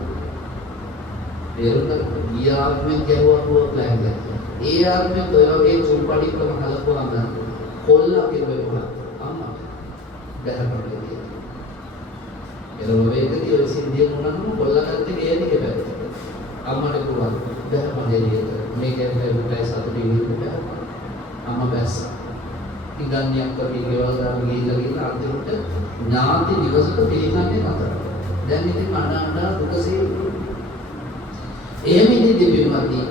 ඒකට ගියාත්මෙන් ගැහුවා ප්ලෑන් එක. ඒ ආත්මෙන් ඔය වගේ චුම්පඩික්කම හදපුවාම කොල්ලා කිව්වා අම්මා බැලපඩේ. එළම වේගදී ඔය සිද්ධිය මොනනම් කොල්ලකට ගියන්නේ කියලා. අම්මට කිව්වා බැලපඩේ මේක වෙන්නේ සතුටින් ඉන්න. අම්මා බැස්ස. ඉගන්නියක් වගේ ගෙවල් දාන්න ගිහිල්ලා අන්තිමට ඥාති දිවසට පිළිගන්නේ නැතර. දැන් ඉතින් අඬ දුකසේ එහෙම ඉඳි දෙවියන්වදී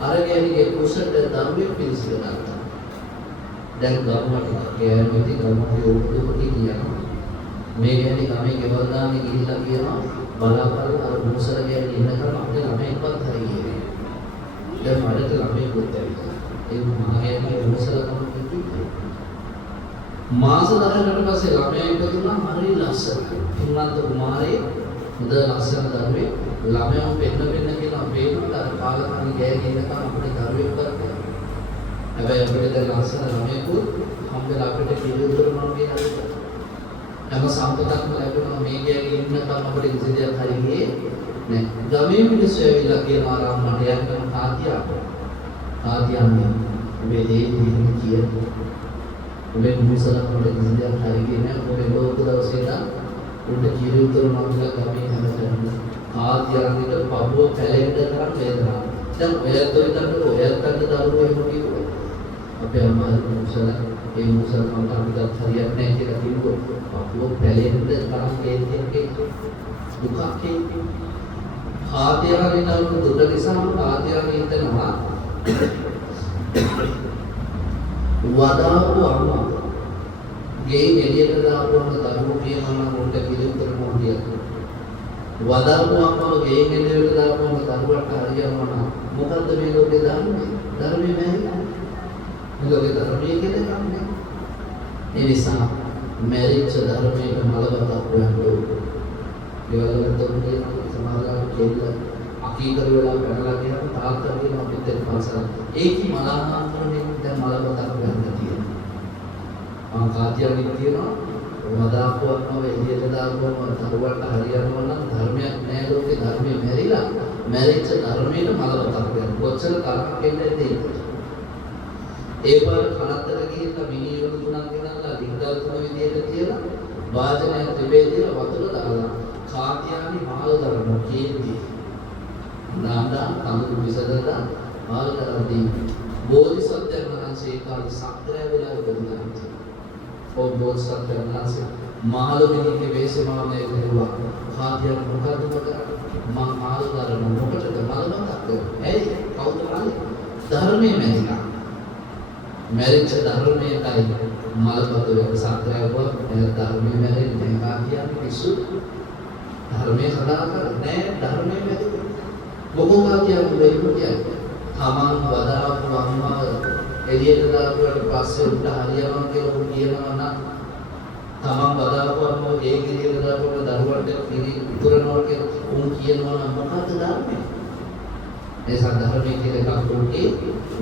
අර ගෑණිගේ කුසට ධර්මයේ පිළිසිර ගත්තා. දැන් ගමකට ගෑණි ගමට යොමුදී කියනවා. මේ ගෑණි ගමේ ගෙවල් දාන්න ගිහිල්ලා කියනවා බලාපල්ලා අර මොසර ගෑණි ඉන්නකම් අපේ ළමයින්වත් හරියන්නේ. දැන් මඩට ළමයෙකුත් ඇවිල්ලා. ඒ මහයාගේ මොසලකම කිව්වේ. මාස 10කට පස්සේ ළමයා ඉපදුනා හරි ලස්සනයි. පින්වන්ත කුමාරයෙක් හොඳ ලස්සන දරුවෙක්. ළමයාම පෙන්න කියලා පේනවා අර කාලකන්ණි ගෑණි ඉන්නකම් අපේ දරුවෙක් කරගෙන. හැබැයි අපිට දැන් ලස්සන ළමයෙකුත් හම්බෙලා අපිට පිළිතුරුනවා මේ හරියට. හැම සම්පතක්ම ලැබෙනවා මේ ගෑණි ඉන්නකම් අපිට කිසි දෙයක් හරියන්නේ නෑ. ගමේ මිනිස්සු ඇවිල්ලා කියනවා රාමණට යන්න තාතියට. තාතියන්නේ මේ දෙන්නේ කියන්නේ ඔබේ මුසලම වල ඉඳන් හරියන්නේ නැහැ. ඔබේ ලෝක දවසේ ඉඳන් උඩ ජීවිතවල මතක ගමේ හැමතැනම ආත්‍යන්තික පබුව පැලෙන්න තරම් වේදනාවක්. දැන් ඔයත් ඔයත් ඔයත් දරුවෝ එහෙම කිව්වා. අපේ අම්මා මුසල ඒ මුසල මම අපිට හරියන්නේ නැහැ කියලා කිව්වොත් පබුව පැලෙන්න තරම් වේදනාවක් දුකක් කියන්නේ. ආත්‍යන්තික දුක නිසා ආත්‍යන්තික හිතනවා වදාපු අම්මා ගේ එළියට දාපුවම දරුවෝ කියනවා නම් උන්ට පිළිතුර මොකදියක් වදාපු අම්මා ගේ එළියට දාපුවම දරුවට හරියනවා නම් මොකද්ද මේ ලෝකේ දාන්නේ ධර්මයේ නැහැ ලෝකේ ධර්මයේ කියන්නේ නැහැ ඒ නිසා මැරිච්ච ධර්මයේ මලවතක් වුණා ඒවලට උන්ගේ සමාජාල කියලා අකීකර වෙලා පැනලා කියන තාත්තා කියන අපිට පස්සල ඒකි මලානාන්තරණයෙන් දැන් මලවතක් ගන්න තියෙනවා මම කාතියන්ගෙන් කියනවා වදාපුවක්ම එළියට දාපුවම දරුවන්ට හරියනවා නම් ධර්මයක් නැහැ ලෝකේ ධර්මයේ මැරිලා මැරිච්ච ධර්මයේ මලවතක් ගන්න කොච්චර තරහක් එන්නේ ඒ පාර කනත්තර ගිහින් මිනියුරු තුනක් ගෙනල්ලා ඩිංගල් තුන විදියට තියලා වාදනය තිබේ තියලා වතුර දාලා කාතියන්ගේ මහල දරන කේන්ති නාන්දා කඳු විසදලා මාල් කරද්දී බෝධිසත්වයන් වහන්සේ කාලේ සක්‍රිය වෙලා ඉපදුනා. ඔව් බෝධිසත්වයන් වහන්සේ මහලොවිගේ වේශමානයේ කෙරුවා. කාතියන් මොකද කරන්නේ? මම මාල් කරන මොකටද මලමතක් කරන්නේ? ඇයි? කවුද කරන්නේ? ධර්මයේ මැරිලා. මැරිච්ච ධර්මයේයි මලපත වෙන සක්‍රිය වුණා. ධර්මයේ මැරෙන්නේ කාතියන් පිස්සු. ධර්මයේ සදා කරන්නේ ධර්මයේ මැරෙන්නේ බොහෝ කාතියක් වෙන්නේ තමන් වදාපු අම්මා එළියට දාපුවට පස්සේ උන්ට හරියනවා කියලා උන් කියනවා නම් තමන් වදාපු අම්මා ඒ එළියට දාපුවට දරුවන්ට ඉතුරුනවා කියලා උන් කියනවා නම් මොකද්ද ධර්මය? ඒ සාධර්මයේ කියලා එකක් උන්ගේ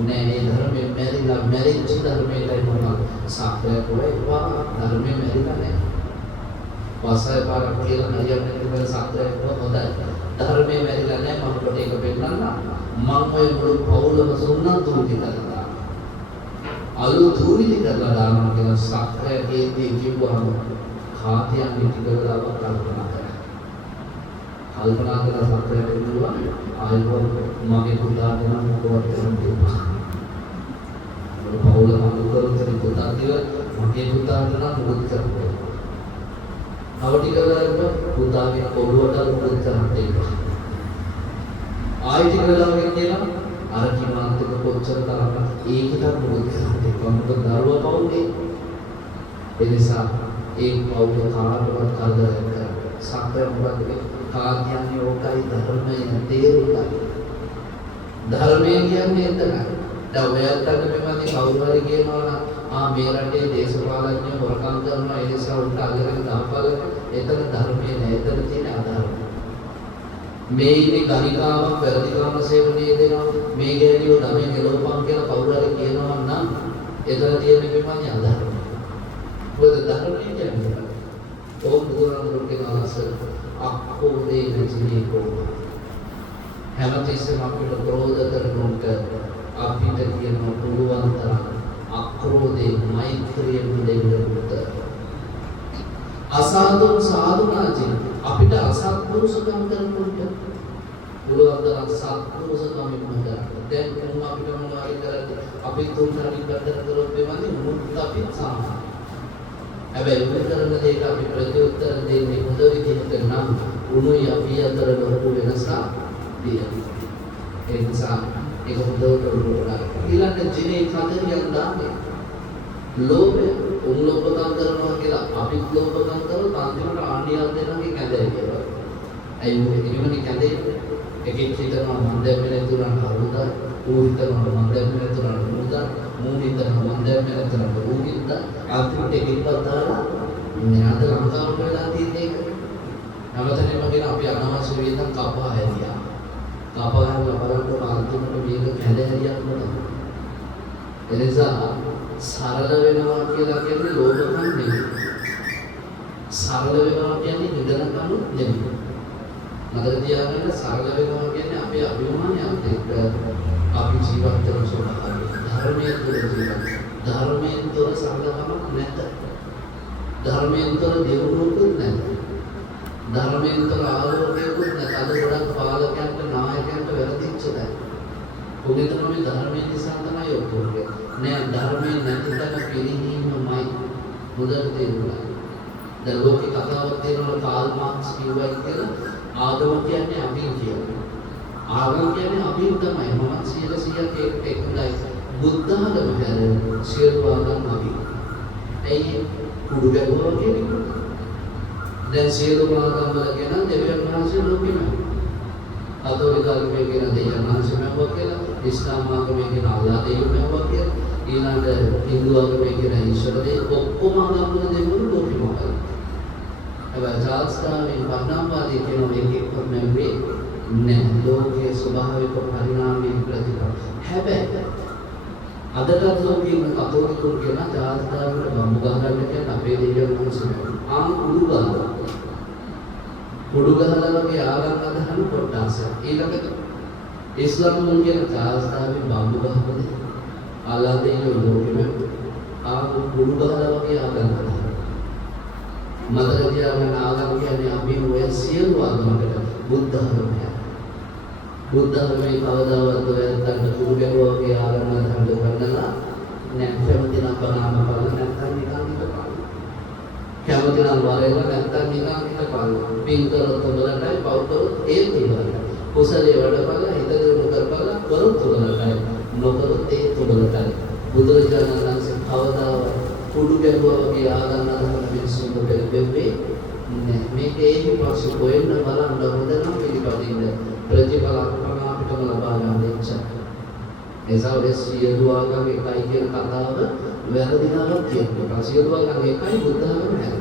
නෑ ඒ ධර්මයේ මැරිලා මැරිච්ච ධර්මයටයි මොනවා සාක්ෂය කොහෙවා ධර්මයේ මැරිලා නෑ. වාසය පාරක් කියලා හරියන්නේ කියලා සාක්ෂය හොඳයි. ධර්මයේ මැරිලා නැහැ මම කොට එක පෙන්නන්න මම ඔය මුළු පවුලම සුන්නත් දුරුටි කරලා අලු දුරුටි කරලා දානවා කියලා සක්‍රයේදී කිව්වහම කාතියන්ගේ ටික වෙලාවක් කල්පනා කරලා සක්‍රයට කිව්වා ආයෝ මගේ පුතාට නම් මොකවත් කරන්නේ නැහැ පවුල අනුකරන පුතා දිව මගේ පුතාට නම් මොකද කරන්නේ අවටි කරලා පුතාගේ ඔළුවට මුකුත් කරන්නේ ආයිති කරලාගෙන කියලා අර කිමාන්තක කොච්චර තරම් ඒකට මුකුත් කරන්නේ කොහොමද දරුවා පවුනේ ඒ නිසා ඒ පවුල කාටවත් කරදරයක් කරන්නේ සත්‍ය මොකද කාර්යයන්ගේ ඕකයි ධර්මයේ තේරුණා ධර්මයේ කියන්නේ එතන දැන් ඔයත් අන්න මෙවදී කවුරු හරි කියනවා නම් මේ රටේ දේශපාලඥයෝ වරකම් කරනවා ඒ නිසා උන්ට අල්ලගෙන දාපල එතන ධර්මයේ නෑ එතන තියෙන අධර්ම මේ ඉන්නේ ගණිකාවක් වැරදිකම සේවනයේ දෙනවා මේ ගෑනියෝ ධර්මයේ ගෙලවපන් කියලා කවුරු හරි කියනවා නම් එතන තියෙන මෙවදී අධර්ම මොකද ධර්මයේ කියන්නේ ඕම් බුදුරජාණන්ගේ ආසර අක්කෝ දෙන්නේ කෝ හැමතිස්සෙම අපිට ක්‍රෝධ කරනොත් අපිට කියන පුළුවන් තරම් අක්‍රෝධේ මෛත්‍රියෙන් දෙන්න උත්තර අසාදුන් සාදුනාචින් අපිට අසත්පුරුෂකම් කරනොත් පුළුවන් තරම් සත්පුරුෂකම් වෙන්න දැන් කොහොම අපිට මොනවාරි කරද්දී අපි තුන්තරමින් කරදර කරොත් වෙන්නේ මුත් අපිත් සාමයි හැබැයි උන් කරන දේට අපි ප්‍රතිඋත්තර දෙන්නේ හොඳ විදිහට නම් උණුයි අපි අතර ලොකු වෙනසක් තියෙනවා ඒ නිසා ඒක හොඳට උරුමලා ඊළඟ ජීනේ කතරියක් දාන්නේ ලෝභය උන්ලෝභකම් කරනවා කියලා අපි ලෝභකම් කරොත් අන්තිමට ආණ්ඩියක් දෙනගේ කැදේ කියලා. අයි මොකද එවනේ කැදේ එකෙක් හිතනවා මම දැන් මෙන්න තුනක් හරුදා ඌහිතනවා මම දැන් මෙතනට මුදා මූ හිතනවා මම දැන් මෙතනට ඌහිත අන්තිමට එකකින්වත් දාලා මේ අද ලංකාවට වෙලා තියෙන එක නවතනෙම කියන අපි අනවශ්‍ය වේදන් කපා හැදියා කපා බලන්න අන්තිමට මේක කැදහැරියක් නෙවෙයි එනිසා සරල වෙනවා කියලා කියන්නේ ලෝභකම් නෙවෙයි සරල වෙනවා කියන්නේ නිදනකම නෙවෙයි මතක තියාගන්න සරල වෙනවා කියන්නේ අපේ අභිමානයත් එක්ක අපි ජීවත් වෙන ස්වභාවය ධර්මයේ තුල ජීවත් ධර්මයෙන් තොර සරලකමක් නැත ධර්මයෙන් තොර දියුණුවකුත් නැත ධර්මයෙන් තොර ආලෝකයකුත් නැත අද ගොඩක් පාලකයන්ට නායකයන්ට වැරදිච්ච දැන් ඔබේතන මේ ධර්මයේ නිසා තමයි ඔක්කොම නෑ ධර්මයේ නැති තැන පිළිහිමයි හොඳට තේරුණා දැන් ලෝකේ කතාවක් තියෙනවා කාල් මාක්ස් කිව්වයි කියලා ආගම කියන්නේ අභින් කියලා. ආගම කියන්නේ අභින් තමයි. මම 100% ඒකට එකඟයි. බුද්ධ ආගම කියන්නේ සියලු ආගම් අභින්. ඒ කුඩු ගැහුවා කියන්නේ. දැන් සියලු ආගම් වල කියන දෙවියන් වහන්සේ ලෝකෙම. කතෝලික ආගමේ කියන දෙවියන් වහන්සේ මෙවුවා කියලා. ඉස්ලාම් ආගමේ කියන අල්ලාහ් දෙවියන් මෙවුවා කියලා. ඊළඟ හින්දු ආගමේ කියන ඊශ්වර දෙවියන් ඔක්කොම ආගම් වල දෙවියන් ලෝකෙම. හැබැයි චාල්ස් ඩාර්වින් වර්ණාවාදී කියන එකෙක් නෙවෙයි නෑ ලෝකයේ ස්වභාවික පරිණාමයේ ප්‍රතිඵල. හැබැයි අදට ලෝකයේ කතෝලිකයෝ කියන චාල්ස් ඩාර්වින් බම්බු ගහන්න කියන අපේ දෙවියන් වහන්සේ කුඩු ගහලා වගේ ආගම් අදහන කොටස. ඊළඟට ඉස්ලාම් මුල් කියන චාල්ස් ඩාර්වින් බම්බු ගහපද අල්ලාහ් දෙවියෝ ලෝකෙම කුඩු ගහලා වගේ ආගම් අදහන මතක තියාගන්න ආගම කියන්නේ අපි ඔය සියලු ආගමකට බුද්ධ ධර්මය. බුද්ධ ධර්මයේ කවදාවත් ඔයයන්ට කුරු ගැහුවාගේ ආගම හඳ ගන්නලා නැත්නම් දින බණාම බලන නැත්නම් නිකන් ඉඳපන්. කැමති නම් වරේල නැත්නම් නිකන් ඉඳපන්. පින් කරොත් උඹලටයි පව් කරොත් ඒත් උඹලටයි. කුසලයේ වැඩපල හිත දිනු කරපල වරුත් උඹලටයි. නොකරොත් ඒත් උඹලටයි. බුදුරජාණන් වහන්සේ කවදාවත් කුඩු ගැහුවාගේ ආගම හඳ මිනිස්සුන්ට දෙන්නේ නෑ මේක ඒක පස්සේ කොහෙන්ද බලන්න හොඳ නම් පිළිපදින්න ප්‍රතිඵල අපිටම ලබා ගන්න ඉච්ඡා එසාවද සියලු ආගම් එකයි කියන කතාව වැරදිනාවක් කියනවා සියලු ආගම් එකයි බුද්ධ ආගම නෑ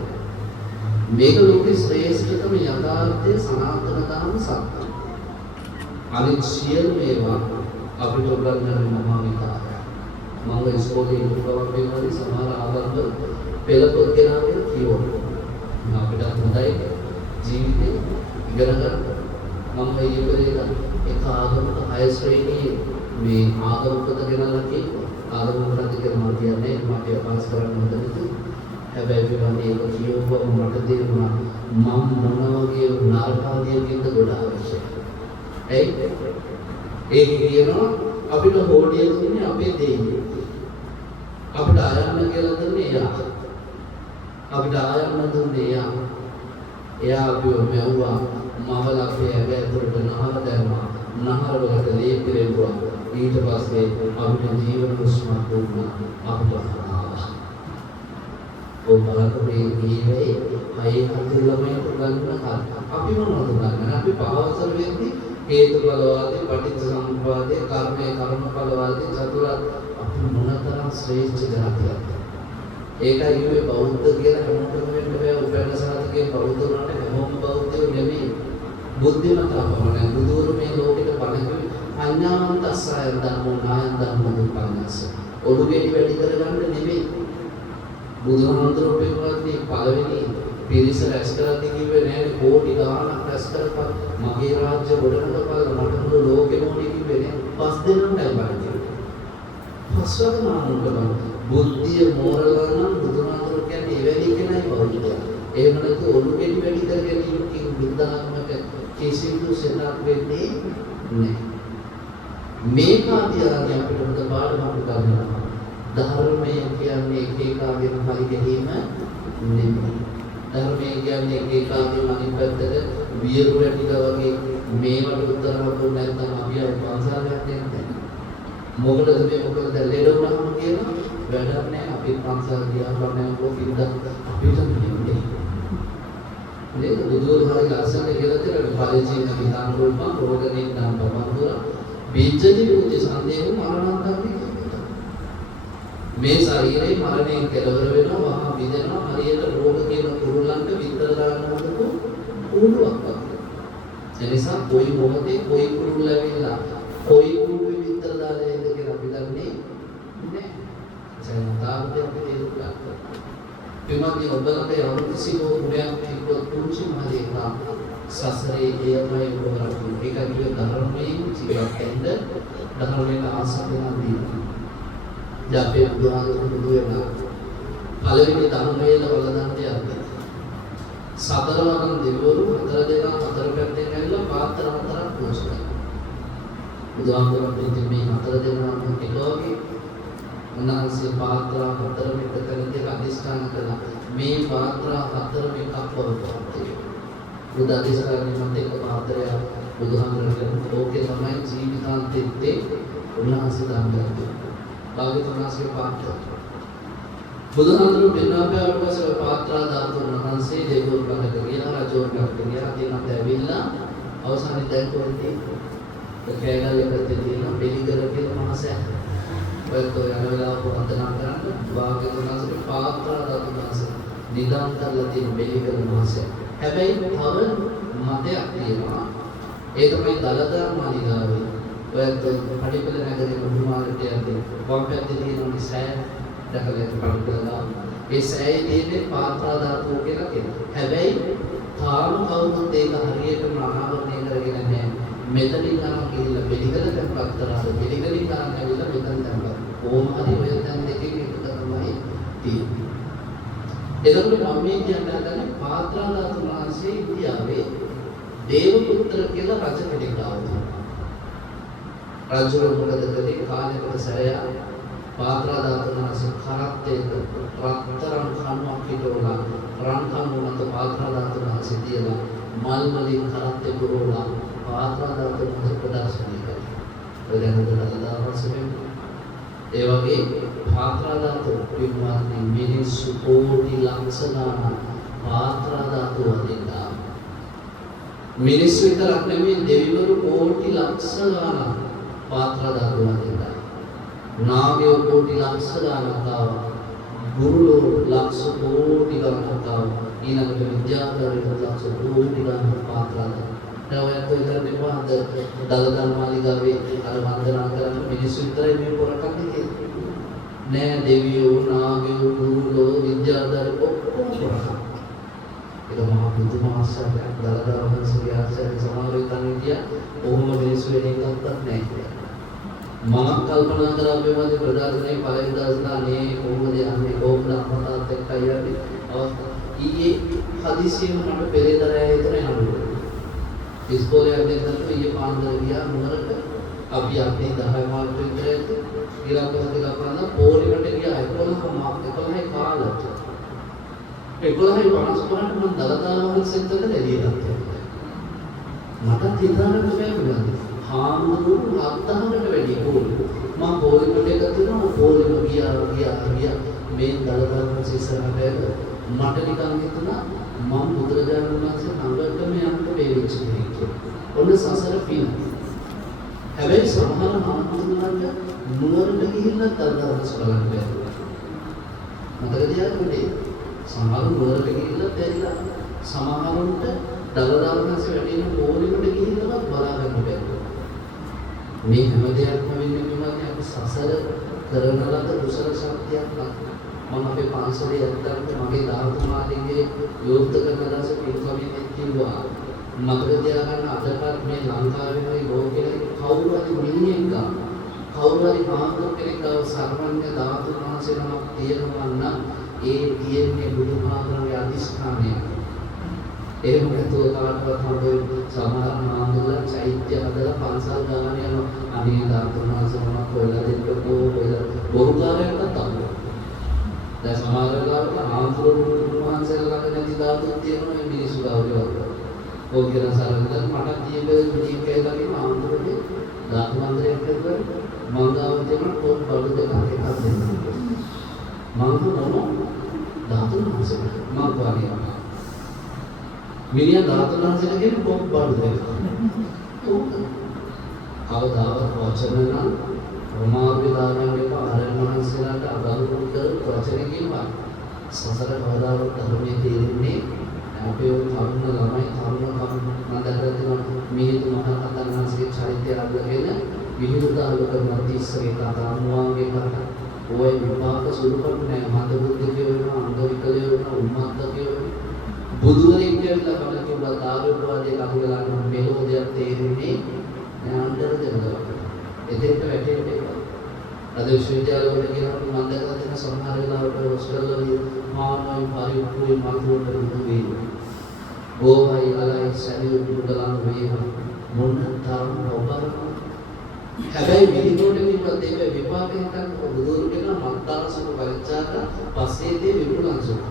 මේක ලෝකේ ශ්‍රේෂ්ඨතම යථාර්ථයේ සනාතන ධර්ම සත්‍යය අනිත් සියලු මේවා අපිට උගන්වන මහා විකාරය මම ඉස්කෝලේ ඉඳලා වගේ සමහර ආගම් පෙළ පොත් ගෙනාගෙන කියවනවා අපිට හොඳයි ජීවිතේ ඉගෙන ගන්න මම ඊපෙරේක එක ආගමක හය ශ්‍රේණියේ මේ ආගම පොත ගෙනල්ලා කියනවා ආගම පොත කියලා මම කියන්නේ මට පාස් කරන්න හොඳ නැති හැබැයි මම ඒක කියවුවා මට තේරුණා මම මොන වගේ නාරකාදියකින්ද ගොඩ අවශ්‍යයි ඒක කියනවා අපිට හොඩිය දුන්නේ අපේ දෙයියෝ අපිට ආයන්න කියලා දුන්නේ එයා අපිට ආයන්න දුන්නේ එයා අපිව මෙව්වා මවලගේ ඇතුළට නහර දැම්මා නහර වලට ලේ පිරෙව්වා ඊට පස්සේ අපිට ජීවන උස්මත් දුන්නා අපිට ඔබලගේ ජීවේ අය අඳුරමයට ගන්න අපි මොනවද කරන්නේ අපි පාවසර වෙද්දී හේතුඵලවාදී පටිච්චසමුප්පාදේ කර්මයේ කර්මඵලවාදී චතුරාර්ය අපි මොනතරම් ශ්‍රේෂ්ඨ ජාතියක්ද ඒකයි මේ බෞද්ධ කියලා හැමෝටම වෙන්න බෑ උපැන්න සාධකේ බෞද්ධ වුණාට හැමෝම බෞද්ධයෝ නෙමෙයි බුද්ධිමත් අපමණයි බුදුවරු මේ ලෝකෙට පණිවි අඥානන්තස්සයන් ධර්මෝ නායන් ධර්මෝ දුක්ඛානස ඔළුගෙඩි වැඩි කරගන්න නෙමෙයි බුදුහාමුදුරුවෝ පෙන්වන්නේ පළවෙනි පිරිස රැස් කරද්දී කිව්වේ නෑනේ කෝටි ගාණක් රැස් කරපන් මගේ රාජ්‍ය ගොඩනගපන් මට මුළු ලෝකෙම ඕනේ කිව්වේ නෑ පස් දෙනෙක්යි බලන්නේ පස්වක නාමකම බුද්ධිය මෝරලා නම් බුදුහාමුදුරුවෝ කියන්නේ එවැනි කෙනයි බෞද්ධයා එහෙම නැත්නම් ඔලු කෙටි වැඩි කර ගැනීමකින් බුද්ධාගමක කිසිදු සෙනඟ වෙන්නේ නෑ මේක ආදියාගේ අපිට හොඳ පාඩමක් ගන්නවා ධර්මය කියන්නේ ඒකාගම හරි ගැනීම නෙමෙයි ධර්මය කියන්නේ ඒකාගම අනිත් පැත්තට වියරු වැටිලා වගේ මේවට උත්තර හම්බුනේ නැත්නම් අපි පන්සලට යන්නේ මොකටද දැන් ලෙඩ වුණාම කියන වැඩක් නැහැ අපි පන්සල ගියාම නම් කොකින්ද අපිට නෙමෙයි නේද බුදුරජාණන් වහන්සේ කියලා දෙන පරිචින විධාන රූප රෝගනේ නම් බබන්දුර විජ්ජති භූති සංදේව මරණාන්තං මේ ශරීරේ මරණයෙන් කෙලවර වෙනවා වහා විදෙනවා හරියට රෝග කියන කුරුල්ලන්ට විතර දාන්නවද කුරුල්ලක් වගේ. ඒ නිසා කොයි මොහොතේ කොයි කුරුල්ල ඇවිල්ලා කොයි කුරුල්ල විතර දාලා එන්න කියලා අපි දන්නේ නැහැ. ඒ තාර්ථයක් තේරුම් ගන්න. එමත්නි ඔබලට යම් කිසි මොහොතක් කිව්වොත් පුංචි මහදේවා සසරේ එයමයි ඔබ කරන්නේ. ඒක කිව්ව ධර්මයේ ජීවත් වෙන්න ධර්මයෙන් ආසන්න දීලා. ජාපේ බුදුහාමුදුරුවෝ බුදු වෙනවා. පළවෙනි ධර්මයේ වලදන්ට යන්නේ. සතරවරන් දෙවිවරු හතර දෙනා හතර පැත්තෙන් ඇවිල්ලා පාත්‍ර හතරක් පූජා. බුදුහාමුදුරුවෝ මේ හතර දෙනාම එකෝගේ උන්වහන්සේ පාත්‍ර හතර මෙතකදී අධිෂ්ඨාන කළා. මේ පාත්‍ර හතර එකක් වරපත්. බුදු අධිෂ්ඨානෙ මත එක පාත්‍රය බුදුහාමුදුරුවෝ ලෝකේ තමයි ජීවිතාන්තෙත්තේ උන්වහන්සේ දාන්නේ. භාග්‍යවතුන්ගේ පාත්‍ර බුදුහාමුදුරුවෝ පින්නාපයාට පස්සේ පාත්‍ර ධාතුන් වහන්සේ දේවෝල් කරට ගියා රජෝල්කට ගියා දිනත් ඇවිල්ලා අවසානයේ දැන් කොහෙද කැලේ තියෙන බෙලිගල කියලා මහසෑ ඔයත් යන වෙලාව වන්දනා කරන්න භාග්‍යවතුන්ගේ පාත්‍ර ධාතුන් වහන්සේ නිදාන් කරලා තියෙන බෙලිගල මහසෑ. හැබැයි තව මතයක් තියෙනවා. ඒ තමයි දලදා මාලිගාවේ ඔයත් පඩිපෙළ නගරේ මුහුමාරට යද්දී වම් පැත්තේ තියෙන සෑය දැකලා පඩිපෙළලා ඒ සෑයේ තියෙන පාත්‍රා ධාතුව කියලා කියනවා. හැබැයි තාම කවුරුත් ඒක හරියටම අනාවරණය කරගෙන නැහැ. මෙතනින් ගන්න ගිහිල්ලා පිළිගල tempත් කරලා පිළිගලින් ගන්න ඇවිල්ලා මෙතන tempත්. කොහොම හරි ඔය දැන් දෙකේ එකතු තමයි තියෙන්නේ. එතකොට මම මේ කියන්නේ පාත්‍රා ධාතුව වහන්සේ ඉන්දියාවේ දේවපුත්‍ර කියලා රජ කෙනෙක් ආවා. රජු මොකද කළේ කාලයකට සෑය පාත්‍ර ධාතුන් වහන්සේ කරත්තේක රත්තරන් කණුවක් හිටවලා රන් කණුවකට පාත්‍ර ධාතුන් වහන්සේ තියලා මල් වලින් කරත්තේ පුරවලා පාත්‍ර ධාතුන් වහන්සේ ප්‍රදර්ශනය කළා. ඔය දැන් දලදාවසෙම ඒ වගේ පාත්‍ර ධාතු පින්වත්නි මිනිස්සු කෝටි ලක්ෂ ගණන් පාත්‍ර ධාතු වදිනවා. මිනිස්සු විතරක් නෙමෙයි දෙවිවරු කෝටි ලක්ෂ ගණන් පාත්‍ර ධාතු වදිනවා. නාගයෝ කෝටි ලක්ෂ ගණනක් ආවා. ගුරුලෝ ලක්ෂ කෝටි ගණනක් ආවා. ඊළඟට විද්‍යාධාරීන් ලක්ෂ කෝටි ගණනක් පාත්‍ර ධාතු. දැන් ඔයත් ඉතින් මොකද දලදා මාලිගාවේ අර වන්දනා කරන මිනිස්සු විතරයි මේ පොරකන්නේ නෑ. දෙවියෝ නාගයෝ ගුරුලෝ විද්‍යාධාරීන් ඔක්කොම පොරකන්නේ. ඒක මහා බුදුමාසයක් දලදා වහන්සේගේ ආශ්‍රය සමාවෙන් තනිය ඔහොම මිනිස්සු වෙන එකක්වත් නැහැ. මම කල්පනා කරා මේ වගේ ප්‍රදානයේ පළවෙනි දවසේදී කොහොමද යන්නේ කොහොමද අම්මතාත් එක්ක යන්නේ අවස්ථාව ඊයේ හදිසියෙම මට පෙරේදරය හිතන යනවා. ඉස්කෝලේ යද්දී ඊයේ පාන්දර ගියා මොනරට අපි අපේ 10 මාර්ක් විතර ගිරාපස්සේ ගපරන පොලිමට ගියා 11යි කාලට 11යි 55ට මම දලදා වහන්සේට එළියට මට හිතන්න බැහැ හාමුදුරුවෝ 7000කට වැඩි පොලි මම පොලිමට ගත්තා පොලිම ගියා මේ දලදා වහන්සේ ඉස්සරහට මට නිකන් හිතුණා මම බුදුරජාණන් වහන්සේ ළඟටම යන්න වේවිච්ච කෙනෙක් කියලා. ඔන්න සසර පින. හැබැයි සමහර හාමුදුරුවන්ට නුවරට ගිහිල්ලා දලදාවස් බලන්න බැහැ. මතක තියාගන්න සමහර නුවරට ගිහිල්ලා බැරිලා සමහරුන්ට දලදාවස් වැඩිම පොලිමට ගිහිල්ලා බලා ගන්න බැහැ. මේ හැම දෙයක්ම වෙන්නේ මොනවද? අපි සසර කරන ලද කුසල ශක්තියක් නැහැ. මම අපේ පන්සලේ යද්දී මගේ ධාතුමාලිගේ යොත් කරන දවසේ පිටුකමින් කිව්වා මතක තියාගන්න අදටත් මේ ලංකාවේ ලෝකෙේ කවුරු හරි මිනිහෙක් ගන්න කවුරු හරි මහාතුරු කෙනෙක් ගාව සර්වඥ ධාතු වහන්සේ නමක් තියෙනවා නම් ඒ තියෙන්නේ බුදුහාමරගේ අධිෂ්ඨානය. එහෙම නැතුව කාටවත් හම්බෙ සමහර මහාතුරුලා චෛත්‍ය හදලා පන්සල් ගාන යනවා. අනේ ධාතු වහන්සේ නමක් හොයලා දෙන්නකෝ හොයලා බොරුකාරයන්ට තමයි. දැන් සමහර වෙලාවට ආන්දරෝණ වහන්සේලා ළඟ නැති ධාතුත් තියෙනවා මේ මිනිස්සු ගාවේවත්. ඕක කියන සාරෙන් මට තියෙන්නේ මිනිහ කියලා කියන ආන්දරෝණේ ධාතු මන්දිරයක් කරලා මං ගාව තියෙන පොත් බඩු දෙකක් එකක් දෙන්න. මං මොන ධාතු වහන්සේ මං වාගේ. මිනිහ ධාතු වහන්සේලා කියන පොත් බඩු දෙකක්. කවදාවත් වචන නම් රෝමාවේ දාගන්න එපා. ආරයන් වහන්සේලාට අගෞරව කරන වචන කියනවා. සසර කවදාවත් ධර්මයේ තේරෙන්නේ අපේ තරුණ ළමයි තරුණ මන්දකරන මිහිඳු මහ රහතන් වහන්සේගේ චරිතය අල්ලගෙන විහිළුතාවල කරන තිස්සගේ කතා මුවාගේ කතා ඔය විපාක සුළුපටු නෑ. මන්ද බුද්ධිකය වෙනවා, අංග විකලය වෙනවා, උන්මත්තකය වෙනවා. බුදුරෙක් කියලා බණ කිව්වා දාරුවාදී කහුලලාට මෙලෝදියක් තේරෙන්නේ නෑ. අnder දෙනවා. එතෙන්ට වැටෙන්න එපා. අද විශ්වවිද්‍යාලවල කියනකොට මම දැකලා තියෙන සමහර වෙලාවට හොස්ටල්වල මානවයි පරිපූර්ණ මාතෘකාවට උදව් වෙනවා. ඕවයි අලයි සැලියු මුදලන් වේවා මොන තරම් ඔබරම. හැබැයි විහිළුවට කිව්වත් ඒක විපාකයෙන් ගන්න බුදුරු කියන මත්තාරසක පරිචාරක පස්සේදී විපුලංශක.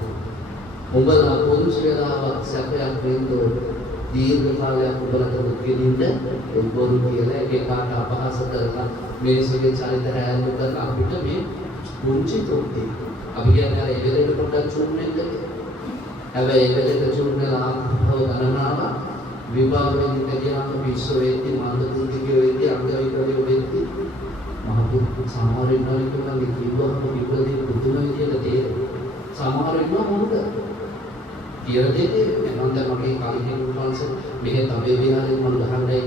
උඹලා පොදුසු වේලාවක් සැපයක් වෙන්නෝ දීර්ඝ කාලයක් උඹලට දුක්ගෙනින්ද උඹරු කියලා එක එකාට අපහාස කරලා මිනිස්සුගේ චරිත හැරෙන්න කරන අපිට මේ මුංචි තොට්ටි. අපි කියන්නේ අර එවෙලෙට පොඩ්ඩක් චුම් වෙන්න කියලා. හැබැයි එවෙලෙට චුම් වෙලා ආත්මව ගණනාව විභාග වෙන්න කියනම විශ්ව වේදී මානව බුද්ධිකය වේදී අංගවිකලය වේදී මහපුරුෂ සමහර ඉන්නවා කියන්නේ කිව්වම කිව්වදී පුදුම විදියට තේරෙනවා. සමහර ඉන්නවා මොකද කියලා දෙන්නේ මම දැන් මගේ කලින් උන්වහන්සේ මෙහෙ තමයි විහාරේ මම ගහන්නයි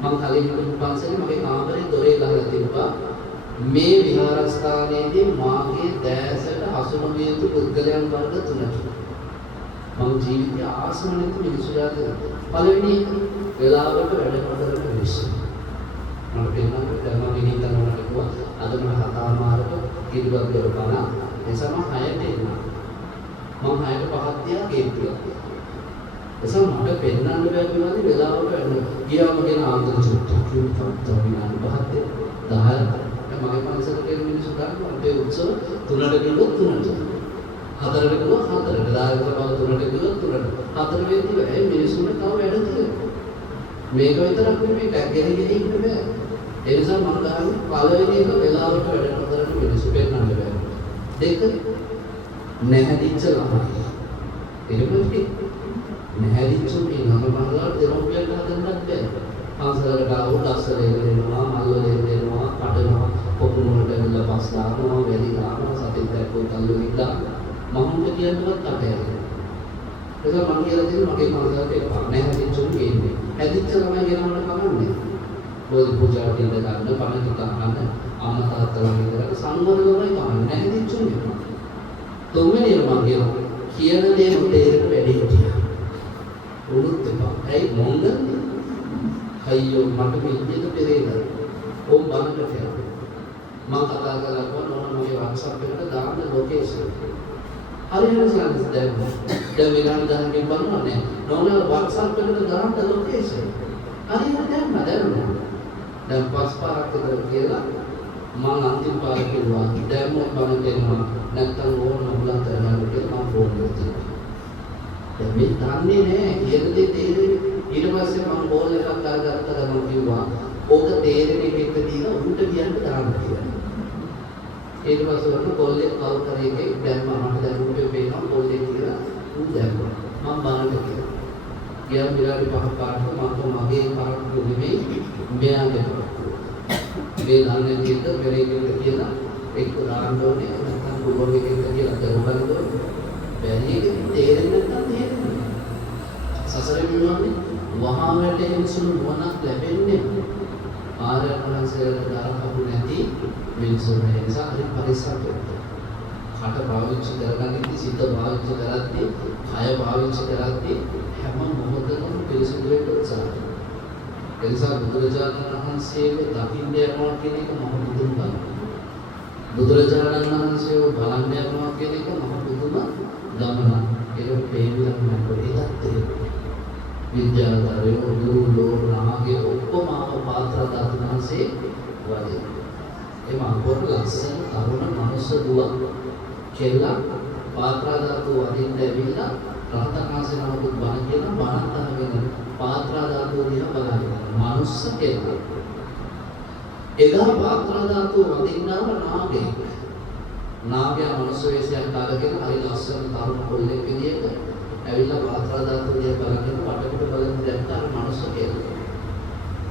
මම කලින් උන්වහන්සේ මගේ කාමරේ දොරේ ගහලා තිබ්බා මේ විහාරස්ථානයේදී මාගේ දැසට හසු නොවිය යුතු පුද්ගලයන් වර්ග තුනක් මම ජීවිතය ආසම නැති මිනිස්සු යාද පළවෙනි වෙලාවට වැඩ කරන මිනිස්සු මම පෙන්නන්නේ දැන් මම ඉන්න තැනකට ගිහුවා අද මම කතාමාරක කිරිබත් කරපනා එසම 6ට එනවා මම 6ට 5ක් තියා ගේට්ටුවක් එසම මට පෙන්නන්න බැරි වුණාද වෙලාවට වැඩ ගියාම ගෙන ආන්දර චුට්ටක් කිව්වත් විනාඩි 5ක් 10ක් මගේ පන්සලේ තියෙන මිනිස්සු ගන්නවා අපේ උත්සව 3ට ගිහුවොත් 3ට 4ට ගිහුවොත් 4ට දායක සභාව 3ට ගිහුවොත් 3ට 4 වෙද්දී වෙයි මිනිස්සුන්ට තව වැඩ තියෙනවා මේක විතරක් නෙමෙයි ගෙහෙ ඉන්න බෑ ඒ නිසා මම ගහන්නේ පළවෙනි එක වෙලාවට වැඩ කරන මිනිස්සු පෙන්නන්න බෑ දෙක නැහැදිච්ච ළමයි එළමෙන්නේ නැහැදිච්චු මේ නම මහලාට දෙමව්පියන්ට හදන්නත් බෑ පන්සලකට ආවොත් අස්සලේ දෙනවා මල්වලේ දෙනවා කඩනවා පොකුණු වලට ඇවිල්ලා පස් දානවා වැඩි දානවා සතෙක් දැක්කොත් අල්ලුවෙක් දානවා මම කියන්නවත් අතහැරෙනවා ඒක මම කියලා දෙන්නේ මගේ පන්සලට එපා නැහැදිච්චු කියන්නේ හැදිච්ච ළමයි ගෙනවන්න කමන්නේ බෝධි පූජාවට ඉඳ ගන්න පණ ටික ගන්න අම්මා තාත්තලා විතරක් සංවර ළමයි කමන්නේ නැහැදිච්චු නේ තුන්වෙනි මම කියන දේ තේරෙන්න වැඩි හිටියා උනුත් එපා ඇයි මොංග අයියෝ මට මේ විදිහට පෙරේද ඕම් බලන්න කියලා මම කතා කරලා නෝන මගේ WhatsApp එකට දාන්න ලොකේෂන් හරියට සාකච්ඡා දැම්මා දැන් විනාඩි 10කින් බලනවා නෝන WhatsApp එකට දාන්න ලොකේෂන් හරියට දැම්මා දැන් පස් පාරක් විතර කියලා මම අන්තිම පාර කිව්වා දැම්මොත් බලන්න දෙනවා නැත්තම් ඕන උලන් කරගන්න කියලා මම ෆෝන් කරා දැන් මේ දන්නේ නැහැ කියන දේ තේරෙන්නේ ඊට පස්සේ මම බෝල් එකක් අරගත්ත ගමන් කිව්වා ඕක තේරෙන එකෙක් දීලා උන්ට කියන්න දාන්න කියලා. ඊට පස්සේ වුණ බෝල් එක කවුල් කරේ එකේ දැම්මා මට දැන් උන්ට පේනවා බෝල් එක කියලා උන් දැම්මා. මම බලන්න කියලා. ගියා විනාඩි 5ක් පාරට මම මගේ පාරට නෙමෙයි මෙයාගේ පාරට. මේ දාන්නේ දෙක පෙරේකට කියලා එක්ක දාන්න ඕනේ නැත්නම් බෝල් එකකට කියලා දරුවන්න ඕනේ. බැරි එක තේරෙන්නේ නැත්නම් තේරෙන්නේ. සසරේ යන්නේ වහාමයට එන සුළු නුවණක් ලැබෙන්නේ ආරයන් වහන්සේලාට දාරකපු නැති මිනිසුන් නිසා හරි පරිස්සම් වෙන්න. කට පාවිච්චි කරගන්නදී සිත පාවිච්චි කරද්දී කය පාවිච්චි කරද්දී හැම මොහොතකම පිරිසිදු වෙන්න උත්සාහ කරනවා. ඒ නිසා බුදුරජාණන් වහන්සේව දකින්න යනවා කියන එක මහ පුදුම බව. බුදුරජාණන් වහන්සේව බලන්න යනවා කියන එක මහ පුදුම ගමනක්. ඒක තේරුම් ගන්න ඕනේ. විද්‍යාධරයෝ ගුරුලෝ නාගේ ඔක්කොම පාත්‍රදාතුන්සේ වගේ එම අපොර ලක්ෂණ තරුණ මනුස්ස දුව කෙල්ලා පාත්‍රදාතු වදින්න ඇවිල්ලා රහතන් වහන්සේ නමකුත් බණ කියන බණක් අහගෙන පාත්‍රදාතු දිහා බලනවා මනුස්ස කෙල්ලා එදා පාත්‍රදාතු වදින්නම නාගයා මනුස්ස වේශයක් අරගෙන හරි ලස්සන තරුණ කොල්ලෙක් විදියට ඇවිල්ලා පාත්‍රදාතු දිහා බලගෙන වටපිට බලන් දැක්ක අර මනුස්ස කෙල්ලා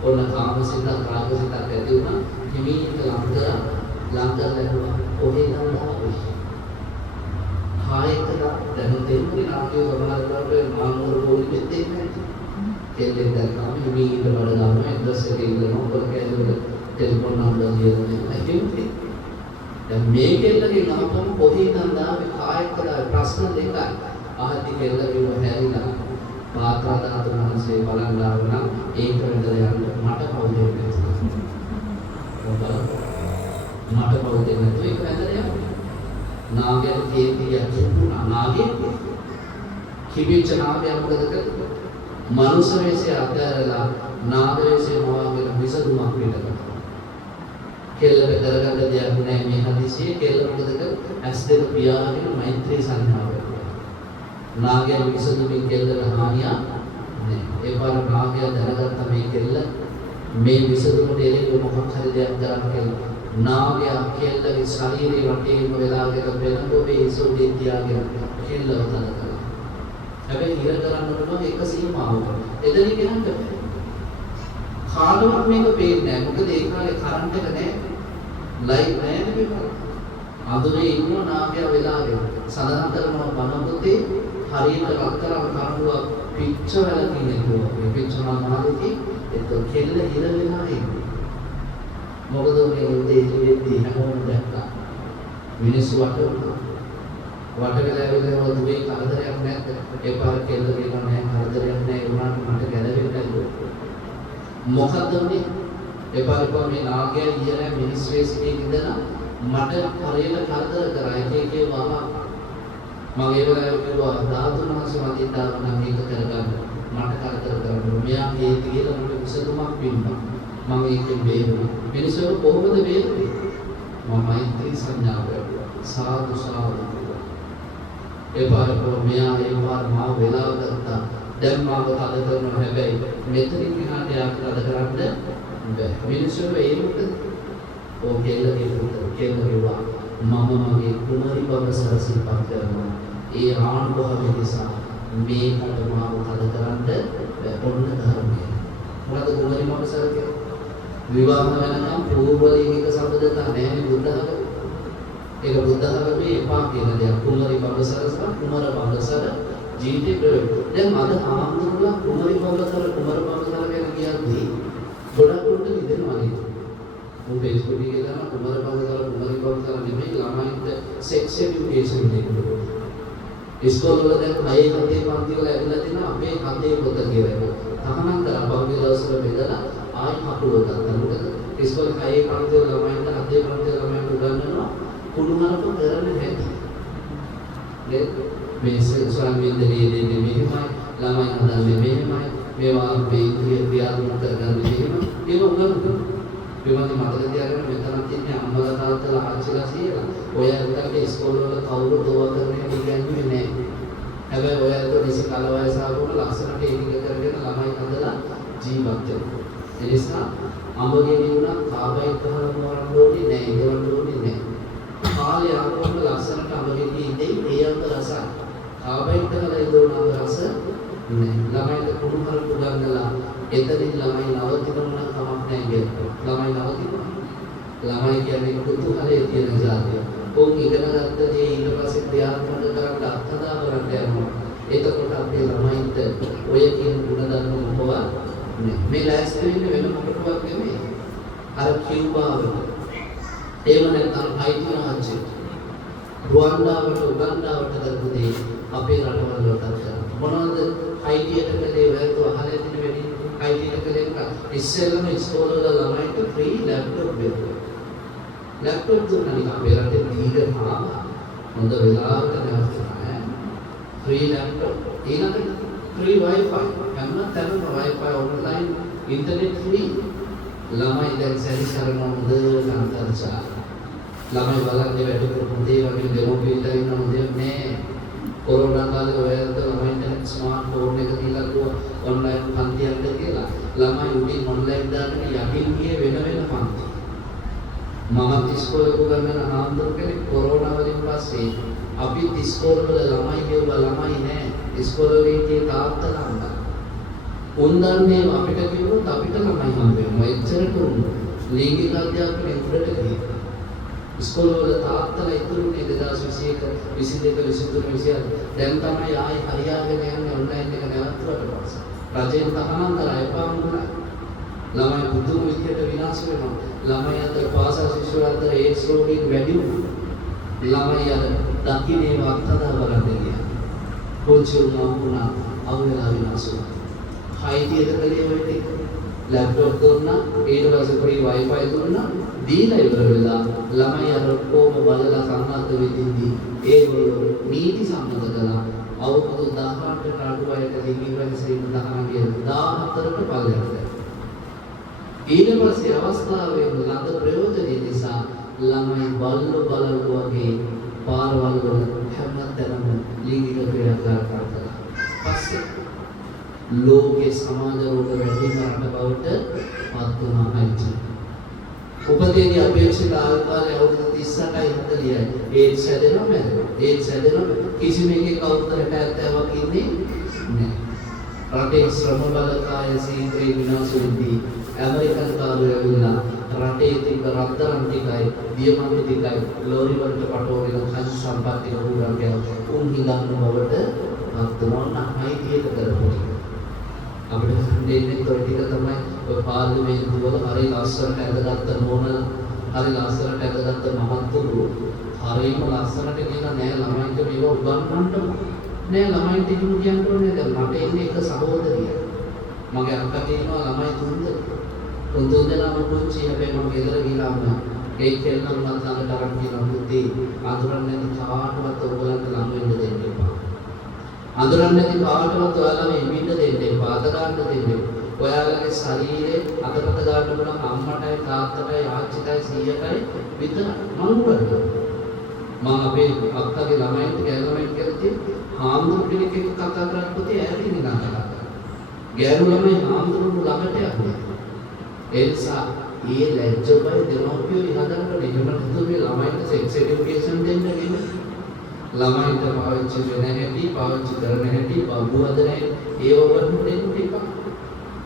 ඔන්න කාමසිත රාගසිත ඇති වුණා. හිමීට ලංකර ලැබුණා. කොහේ නන්දාවේ. කායකද දැන් දෙන්නේ නාකිය සමාජවලට මානවර පොලි දෙන්නේ නැහැ. කෙල්ලෙක් දැක්කම හිමීට වඩ ගන්නවා ඇඩ්‍රස් එක ඉල්ලනවා. ඔබ කැලේ ටෙලිෆෝන් නම්බර් දෙනවා. එහෙම දැන් මේ කෙල්ලගේ නමකම කොහේ නන්දාවේ කායකද ප්‍රශ්න දෙකයි. ආහති කෙල්ල කිව්ව හැරිලා පාත්‍රා දාතු මනසේ බලන් ආවනම් ඒක වෙනදල යන්න මට කවුද මට කවුද නැතු ඒක වෙනදල යන්න නාගයන් කේන්තිය දුන්නා නාගයෙන් කිවිච්ච නාගයන් මොකද කරන්නේ මනුෂ්‍ය වේශය අත්හැරලා නාග වේශය මොවාගෙන විසඳුමක් පිටකරනවා කෙල්ලට කරගන්න දෙයක් නැහැ මේ හදිසියේ කෙල්ල මොකද කරන්නේ ඇස් දෙක පියාගෙන මෛත්‍රී සංඥාව නාගයන් විසඳුමින් කෙල්ලට හානියක් නැහැ. ඒ පාර නාගයා දැනගත්ත මේ කෙල්ල මේ විසඳුමට එළෙන්න මොකක් හරි දෙයක් කරන්න කියලා. නාගයා කෙල්ලගේ ශරීරේ වටේම වෙලාගෙන වෙනකොබේ ඉසුඩේ තියාගෙන කෙල්ලව තද කරා. හැබැයි ඉර කරන්න ඕන එක සීමාවක. එතනින් යන්න බෑ. කාටවත් මේක පේන්නේ නැහැ. මොකද ඒ කාලේ කරන්ට් එක නැහැ. ලයිට් නැහැ නේ මේක. අඳුරේ ඉන්න නාගයා වෙලාගෙන සඳහන් කරනවා බණපොතේ හරියට රත්තරන් කණුවක් පිච්ච වැලකින් එක්කෝ මේ පිච්චනා මාළුකී ඒක කෙල්ල හිර වෙලා ඉන්නේ මොකද මේ උදේ ඉතිවිදී හැමෝම දැක්කා මිනිස්සු වට වෙලා ඉවරව දුවේ කරදරයක් නැද්ද ඒ පාර කෙල්ල කියනවා නෑ කරදරයක් නෑ ඒ වුණාට මට ගැලවෙන්නයි මොකද්ද උනේ ඒ පාර මේ නාගයා ඊයර මිනිස් වේසිකේ ඉඳලා මට හරියට කරදර කරා එක වහා මම ඒ වෙලාවේ කිව්වා ධාතුන් වහන්සේ මතින් දාන්න මේක කරගන්න මට කරදර කරන්න මෙයා මේ කියලා මට විසඳුමක් පින්නා මම ඒකෙන් බේරුණා මිනිස්සු කොහොමද බේරුනේ මම මෛත්‍රී සංඥාව කරුවා සාදු සාදු ඒ පාරකෝ මෙයා ඒ පාර මාව වෙලාව ගත්තා දැන් මාව තද කරනවා හැබැයි මෙතනින් එහාට යාට තද කරන්න බෑ මිනිස්සු ඒ මොකද කෙල්ලගේ කිව්වා මම මගේ කුමාරි බව සරසිපත් කරනවා ඒ ආනුභාවය නිසා මේකට මාව තද කරන්න ඔන්න ධර්මය මොකද කුමාරි බව සර කියන්නේ විවාහ වෙනකම් පූර්වලිංගික සම්බන්ධතා නැහැ බුද්ධ ධර්මයේ ඒක බුද්ධ ධර්මයේ එපා කියන දෙයක් කුමාරි බව සරසම කුමාර බව සර ජීවිතේ ප්‍රවේශ දැන් අද ආන්දෝලන කුමාරි බව සර කුමාර බව සර කියන කියන්නේ ගොඩක් උන්ට නිදෙනවා නේද वो फेसबुक के द्वारा कुमार बाबा निमे ළමයින්ට සෙක්ස් එඩියුකේෂන් දෙනවා. ඉස්කෝල වල දැන් හයේ හතේ පන්ති වල ඇවිල්ලා තියෙනවා අපේ හතේ පොත කියලා. තහනම් කරා පහුගිය දවස්වල බෙදලා ආයි හකුව ගත්තා. මොකද ඉස්කෝල හයේ පන්ති වල ළමයින්ට හතේ පන්ති වල ළමයින්ට උගන්වනවා කුණුහරුප කරන්න හැටි. මේ ස්වාමීන්දරියේ දෙන්නේ මෙහෙමයි ළමයි හදන්නේ මෙහෙමයි මේවා මේ ක්‍රියාත්මක කරගන්න මෙහෙම ඒක උගන්වනවා. විමර්ශන මතක තියාගන්න මෙතන තියෙන අම්මලා තාත්තලා ආච්චිලා සීලා ඔය ඇත්තට ඉස්කෝල වල කවුරු දෝවා කරන්නේ කියන්නේ නැහැ. හැබැයි ඔය ඇත්තට නිසි කාල වයස ආවම ලස්සනට ඒක කරගෙන ළමයි හදලා ජීවත් වෙනවා. ඒ නිසා අඹගේ වුණා කාබයිඩ් ගහන්න ඕනේ නැහැ, ඉඳවන්න ඕනේ නැහැ. කාලේ ආවම ලස්සනට අඹගේ ඉඳේ ඒ අංග රසයි. කාබයිඩ් ගහලා ඉඳවන රස නැහැ. ළමයිට කුණු හරපු ගන්නලා එතනින් ළමයි නවතිනවා කමක් නැහැ කියනවා. ළමයි නවතිනවා. ළමයි කියන්නේ කුතුහලයේ තියෙන જાතිය. ඕක ඉගෙන ගත්ත දේ ඊට පස්සේ ක්‍රියාත්මක කරන්න අත්හදා කරන්න යනවා. එතකොට අපේ ළමයින්ට ඔය කියන ගුණ ධර්ම මොකවත් නැහැ. මේ ලෑස්ති වෙන්නේ වෙන මොකටවත් නෙමෙයි. අර කියුවාවට. ඒව නැත්නම් අයිති රාජ්‍ය. රුවන්ඩාවට උගන්ඩාවට කරපු දේ අපේ රටවල් වලට කරනවා. මොනවද අයිතියට කලේ ඔයත් අහලා තියෙන වෙන්නේ අයිතියට කලේ ඉස්සෙල්ලාම ඉස්කෝල වල ළමයින්ට ෆ්‍රී ලැප්ටොප් දෙනවා. ලැප්ටොප් දුන්නා නිකන් අපේ රටේ දීගමා හොඳ වෙලාවට නැවතුනා. ෆ්‍රී ලැප්ටොප් ඊළඟට ෆ්‍රී වයිෆයි හැම තැනම වයිෆයි ඔන්ලයින් ඉන්ටර්නෙට් ෆ්‍රී. ළමයි දැන් සැරිසරන හොඳ අන්තර්ජාල. ළමයි බලන්නේ වැඩ කරපු දේ වගේ දෙමෝපියලා ඉන්න හොඳ නෑ. කොරෝනා කාලේ ඔයත් ළමයින්ට ස්මාර්ට් ෆෝන් එක දීලා කිව්වා ඔන්ලයින් පන්තියක් කියලා. ළමයි උඩින් ඔන්ලයින් දාගෙන යටින් ගියේ වෙන පන්ති. මම ඉස්කෝලේ උගන්වන ආන්දර කෙනෙක් කොරෝනා වලින් පස්සේ අපි ඉස්කෝලේ වල ළමයි කියුවා ළමයි නෑ. ඉස්කෝලේ ඉන්නේ තාත්තලා අම්මලා. උන්දන්නේ අපිට කියනොත් අපිට ළමයි හම්බ වෙනවා. එච්චරට ලිංගික අධ්‍යාපනය උඩට ගියා. ඉස්කෝලවල තාත්තලා ඉතුරුනේ 2021 22 23 24 දැන් තමයි ආයි හරියාගෙන යන්නේ ඔන්ලයින් එක නැවතුනට පස්සේ. රජයෙන් තහනම් කරලා එපා වුණා. ළමයි බුදුම විදියට විනාශ වෙනවා. ළමයි අතර පාසල් ශිෂ්‍යයන් අතර ඒඩ්ස් රෝගීන් වැඩි වුණා. ළමයි අර දකින්නේ වත්තදා බලන්න ගියා. කොච්චර වුණා අවුලලා විනාශ වුණා. හයිතියට කලිය වෙන්නේ ලැප්ටොප් දුන්නා ඊට පස්සේ free wifi දුන්නා දීලා ඉවර වෙලා ළමයි අර කොහොම බලලා සම්මත වෙදින්දී ඒගොල්ලෝ නීති සම්මත කළා අවුරුදු 18කට අඩු අයට ලිංගික වෙනසීම 14ට පල්ලෙහාට ඊට පස්සේ අවස්ථාවේ ලද ප්‍රයෝජනෙ නිසා ළමයි බල්ලෝ බලලෝ වගේ පාරවල් වල හැමතැනම ලිංගික ක්‍රියාකාරකම් කළා. පස්සේ ලෝකේ සමාජ රෝග වැඩි කරන බවට පත් වුණා අයිති. උපදේදී අපේක්ෂිත ආකාරය අවුරුදු 38යි 40යි. ඒත් සැදෙනවා මැරෙනවා. ඒත් සැදෙනවා කිසිම එකක අවුරුද්දකට 70ක් ඉන්නේ නැහැ. රටේ ශ්‍රම බලකාය සීග්‍රේ විනාශ වෙද්දී ඇමරිකන් කාර්යය ඇවිල්ලා රටේ තිබ්බ රත්තරන් ටිකයි දියමණු ටිකයි ලෝරි වලට පටවගෙන කන් සම්පත් ටික උරන් ගියා. උන් හිඟන්න බවට පත් වුණා අයිතියට කරපොයි. අපිට දෙන්නේ toy ටික තමයි ඔය පාර්ලිමේන්තු වල හරි ලස්සනට ඇඳගත්ත නෝන හරි ලස්සනට ඇඳගත්ත මහත්තුරු හරිම ලස්සනට කියන නෑ ළමයින්ට මේව උගන්වන්න නෑ ළමයින්ට කිව්ව කියන්න ඕනේ දැන් මට ඉන්නේ එක සහෝදරිය මගේ අක්කා තියෙනවා ළමයි තුන් දෙනාම පුංචි හැබැයි මම ගෙදර ගිහලාම ඒ කෙල්ලන් මත් ළඟට අරන් ගිහලා මුත්තේ අඳුරන්නේ නැති කාටවත් ඔයගලන්ට ළම වෙන්න දෙන්න එපා. අඳුරන්නේ නැති කාටවත් ඔයාලා මේ ඉන්න දෙන්න එපා. අත ගන්න දෙන්න. ඔයාලගේ ශරීරේ අතපත ගන්න පුළුවන් අම්මටයි තාත්තටයි ආච්චිටයි සීයටයි විතර මම කරනවා. මම අපේ අක්කගේ ළමයින්ට ගෑනුමෙන් කරති හාමුදුරු කෙනෙක් එක්ක කතා කරද්දී ඈතින් නිකන් කතා කරා. ගෑනු ළමයි හාමුදුරුවෝ ළඟට යන්නේ. ඒ නිසා මේ ලැජ්ජබයි දෙමව්පියෝ ඉහදකට නිකම්ම හිතුවේ ළමයින්ට සෙක්ස් එඩියුකේෂන් දෙන්න නෙමෙයි. ළමයින්ට පාවිච්චි වෙන හැටි, පාවිච්චි කරන හැටි, බබු හදන හැටි ඒව වුණ දෙන්න එපා.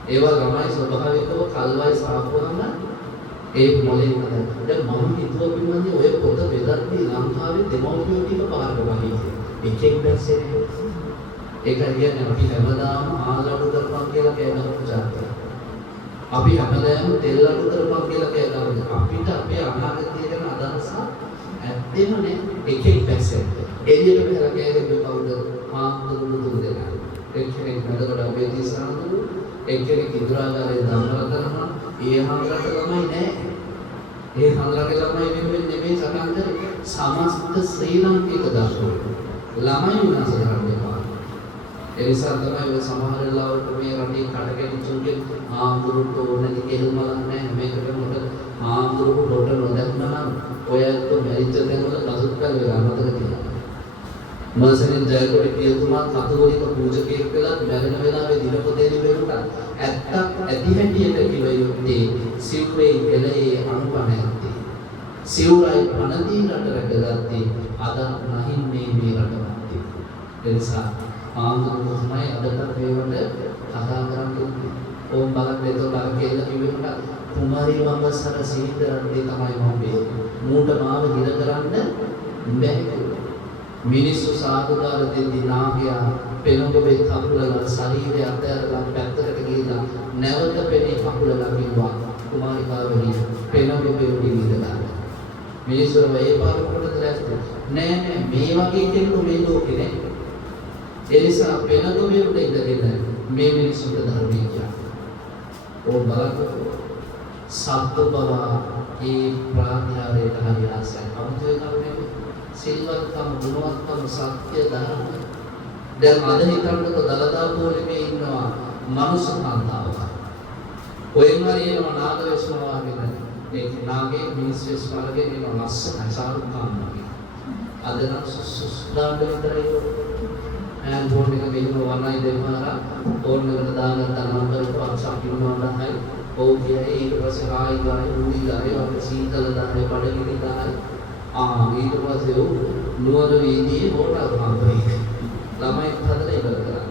ඒවා ළමයි ස්වභාවිකව කල්වයි සාපුවම ඒ මොලේ නේද. දැන් මම හිතුවා පිළිබඳව ඔය පොත බෙදද්දී ලංකාවේ දෙමව්පියෝ ටික පාරක වහී. එකෙක් දැස්සේ ඒක කියන්නේ අපි හැමදාම ආලඩු කරපන් කියලා කියනකොට ජාතක. අපි හැමදාම තෙල් අඩු කරපන් කියලා කියනවා. අපිට අපේ අනාගතය ගැන අදහසක් ඇත්තෙම නෑ. එකෙක් දැස්සේ එළියට බහලා කෑගෙන්නේ කවුද? හාමුදුරුවෝ තුන් දෙනා. එක්කෙනෙක් නඩවඩ වේදී සාමුදුරු, එක්කෙනෙක් ඉදරාගාරේ දම්වල කරනවා. ඒ හාමුදුරට ළමයි නෑ. ඒ හාමුදුරගේ ළමයි වෙනුවෙන් නෙමෙයි සටන් කරේ. සමස්ත ශ්‍රී ලංකික දරුවෝ. ළමයි විනාශ කරන්න එපා. ඒ නිසා තමයි ඔය සමහර ලාවට මේ රටේ කඩකැටිතුන්ගේ හාමුදුරුවෝ ඕනදි කෙල්මලක් නෑ. මේකට මොකද හාමුදුරුවෝ ඩොට නොදැක්නා නම් ඔයත් මැරිච්ච තැන්වල නසුත්කල් වෙලා මතක තියාගන්න. මර්සෙන් ජයකොඩි පියතුමා කතෝලික පූජකයෙක් වෙලා මැරෙන වෙලාවේ දිනපොතේදී වෙනුට ඇත්තක් ඇති හැටියට කිව යුත්තේ සිව්වේ එළේ අනුපණයන්ති. සිව්රයි පණදී රට රැකගත්තේ අද නැහින්නේ මේ රටවත්ති. ඒ නිසා ආන්දෝලන තමයි අදට වේවට කතා කරන්නේ. ඕම් බලන්න එතකොට අර කියලා කිව්වෙකට කුමාරී වංගසර සීතරන්නේ තමයි මොම්බේ. මූට මාව හිර කරන්න බැහැ. මිනිස්සු සාදුකාර දෙද්දී නාගයා පෙනුගොබේ කකුලලා ශරීරය අතහැරලා පැත්තකට ගිහිලා නැවත පෙනේ කකුලලා කිව්වා කුමාරිකාවනි පෙනුගොබේ උඩින් ඉඳලා. මිනිස්සු මේ පාරකට දැස්ත නෑ නෑ මේ වගේ කෙනෙකු මේ ලෝකේ නෑ. ඒ නිසා පෙනුගොබේ උඩ ඉඳගෙන මේ මිනිස්සුන්ට ධර්මය කියනවා. ඕ බලන්න සත්ව බව ඒ ප්‍රාඥාවේට හරි ආසයි. අමුතුවේ කරුණේ සිල්වත්කම ගුණවත්කම සත්‍ය ධර්ම. දැන් අද හිතන්නකො දලදා පොළේ ඉන්නවා මනුෂ්‍ය කාන්තාවක්. කොහෙන් හරි එනවා නාගවේශනවා වගේ. ඒක නාගේ මිනිස් වෙස් වලගේ එනවා ලස්සනයි සාරුක් කාන් වගේ. අද නම් සුස්දාන්න විතරයි. ඈන් ෆෝන් එක මෙහෙම වරණයි දෙන්නාලා ෆෝන් එකට දාගත්ත නම්බර් එක WhatsApp ඉන්නවා නම් ඔව් කියන්නේ ඊට පස්සේ ආයි ගායි උඩි ගායි අපේ සීතල දාන්නේ බඩගිනි දායි ඊට පස්සේ නුවර වීදියේ හොටල් හම්බෙයි ළමයි හදලා ඉවර කරා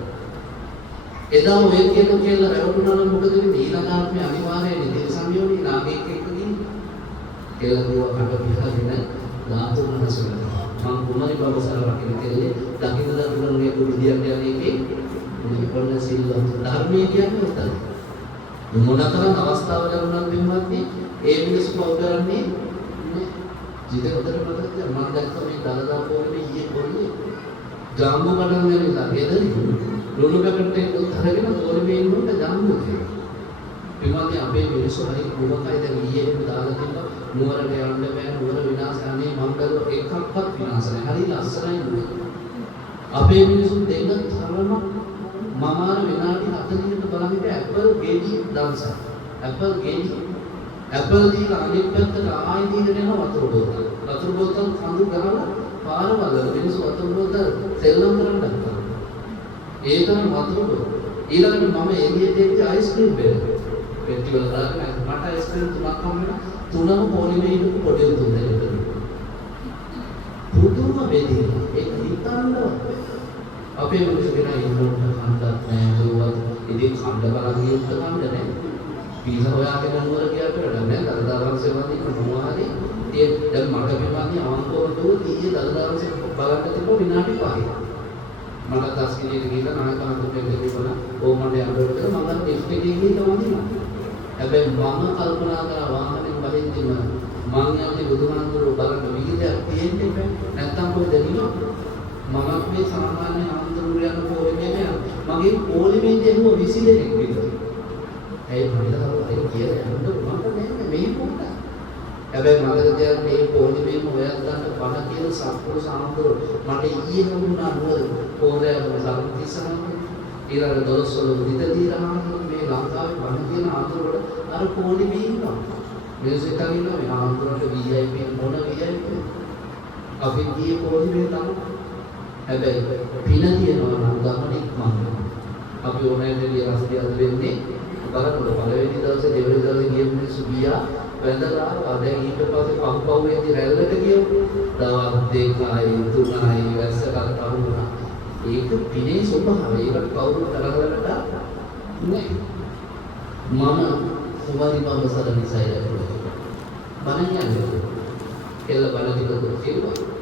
එදා ඔය කියලා රැවටුණා නම් මොකද වෙන්නේ? ඊළඟ ආත්මේ අනිවාර්යයෙන් ඉදිරි සමියෝනේ නාගයෙක් එක්ක ගිහින් කියලා කිව්වා කට පිහගෙන ධාතුන් නැසෙනවා. මං කුමරි බබසාර රකින්න කෙරේ දකින්න දකින්නේ කුරුදියක් යන්නේ මොන සිල්වත් ධර්මයේ කියන්නේ උත්තර. මොනතරම් අවස්ථාව ලැබුණත් වෙනවත්නි ඒ මිනිස්සු පව කරන්නේ ජීවිතේ උදේට මතකද මම දැක්ක මේ දලදා පොරේ ඊයේ පොරේ ජාම්බු කඩන් වෙලා ගෙදරින් ලුණු කකට උත්තරගෙන පොරේ ඉන්නොත් ජාම්බු කියලා. එමාගේ අපේ මිනිස්සු හරි කුමකයි දැන් ඊයේ දාලා තිබ්බා නුවරට යන්න බෑ නුවර විනාශ යන්නේ මම බැලුවා එකක්වත් විනාශ නැහැ. හරි ලස්සනයි නුවර. අපේ මිනිස්සු දෙන්න තරම මම අර විනාඩි 40කට බලන්නේ ඇපල් ගෙඩි දවස. ඇපල් ගෙඩි. ඇපල් දීලා අනිත් පැත්තට ආයෙ දීගෙන යන වතුර බෝතල්. වතුර බෝතල් කඳු ගහලා පාරවල මිනිස්සු වතුර බෝතල් සෙල්ලම් කරන්න ගත්තා. ඒ තමයි වතුර බෝතල්. ඊළඟට මම එළියට එක්ක අයිස්ක්‍රීම් බෙල්ලුවා. පෙට්ටි වල දාගෙන මට අයිස්ක්‍රීම් තුනක් හම්බුණා. තුනම පොලිමේ ඉන්න පොඩි උතුම් දෙන්න. පුදුම බෙදීලා ඒක හිතන්නවත් අපේ මිනිස්සු කියන ඉන්නොත් කණ්ඩක් නැහැ ඒවත් ඉතින් කණ්ඩ බලන් ඉන්න කණ්ඩ නැහැ පීස හොයාගෙන නුවර ගියා කියලා නෑ දලදාවන්සේ වන්දි මොනවාරි ඉතින් දැන් මට මෙවන්නේ අවංකව දුව ඊයේ දලදාවන්සේ බලන්න තිබ්බ විනාඩි 5ක් මට තස්කිලියට ගිහලා නායකවන්ට දෙන්නෙන්න ඕමණ්ඩ යනකොට මම ලිෆ්ට් එකේ ගිහින් වන්දිනවා හැබැයි මම කල්පනා කරා වාහනේ වලින්දිම මං යන්නේ බුදුහාමුදුරුවෝ බලන්න විහිදයක් තියෙන්නේ නැහැ නැත්තම් කොහෙද දිනනවා මම මේ සාමාන්‍ය ආන්දරුවයන් පොලිමේ මගේ පොලිමේ දෙනුව 20 දෙනෙක් විතර. ඒ මම ඒක කියලා යන්න මට නෑ මේ පොඩ. හැබැයි මගද දෙයක් මේ පොලිමේම හොයන් ගන්න බණ කියන සත්පුරු සාමුදුර මට ඊයේ හම්බුණා නුවර පොරෑම සම්තිසහම ඊළඟ දොස්වල විදදීරහම මේ ලංකාවේ බණ කියන ආන්දරුවට අර පොලිමේ ඉන්නවා. මියුසික් අවිනවා මේ ආන්දරුවට VIP මොන VIP අපි ගියේ පොලිමේ තමයි හැබැයි පින තියනවා නම් ගමනේ මම අපි ඕනෑමදී රස්තිය අද වෙන්නේ බලන්න පළවෙනි දවසේ දෙවෙනි දවසේ ගිය මිනිස්සු ගියා වැඳලා දැන් ඊට පස්සේ පහුවෙන්දී රැල්ලට ගියෝ දවස් 2යි 3යි වැස්ස කරට වුණා ඒක පිනේ ස්වභාවය ඒකට කවුරු තරගලකට නෑ මම කුමාරි බබසර නිසා ලැබුණා බණ යන්නේ කෙල්ල බණ ටික කිව්වා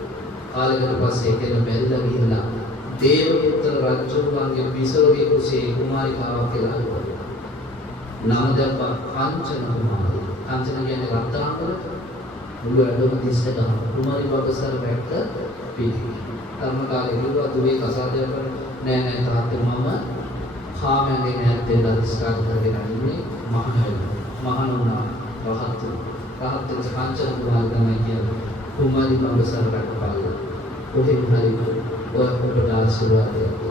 කාලයකට පස්සේ කෙනෙක් මැරිලා ගිහිල්ලා දේවපුත්‍ර රජුගේ පිසෝගේ කුසේ කුමාරිකාවක් කියලා හිතුවා. නම දැම්ප කාංචන කුමාරි. කාංචන කියන්නේ රත්තරන්වල මුළු ඇඳුම දිස්ස ගන්න. කුමාරි බබසර වැක්ක පිටි. කර්ම කාලේ ඉරුවා දුවේ කසාදයක් කර නෑ නෑ තාත්තේ මම කාමයෙන් නැත්තේ දස්කාර කරගෙන ඉන්නේ මහණුනා රහත් කාංචන කුමාරි තමයි කියන්නේ. කුමාරි බබසර වැක්ක පාලා ඔහෙ හරි ඔය ඔබට ආශිර්වාදයක්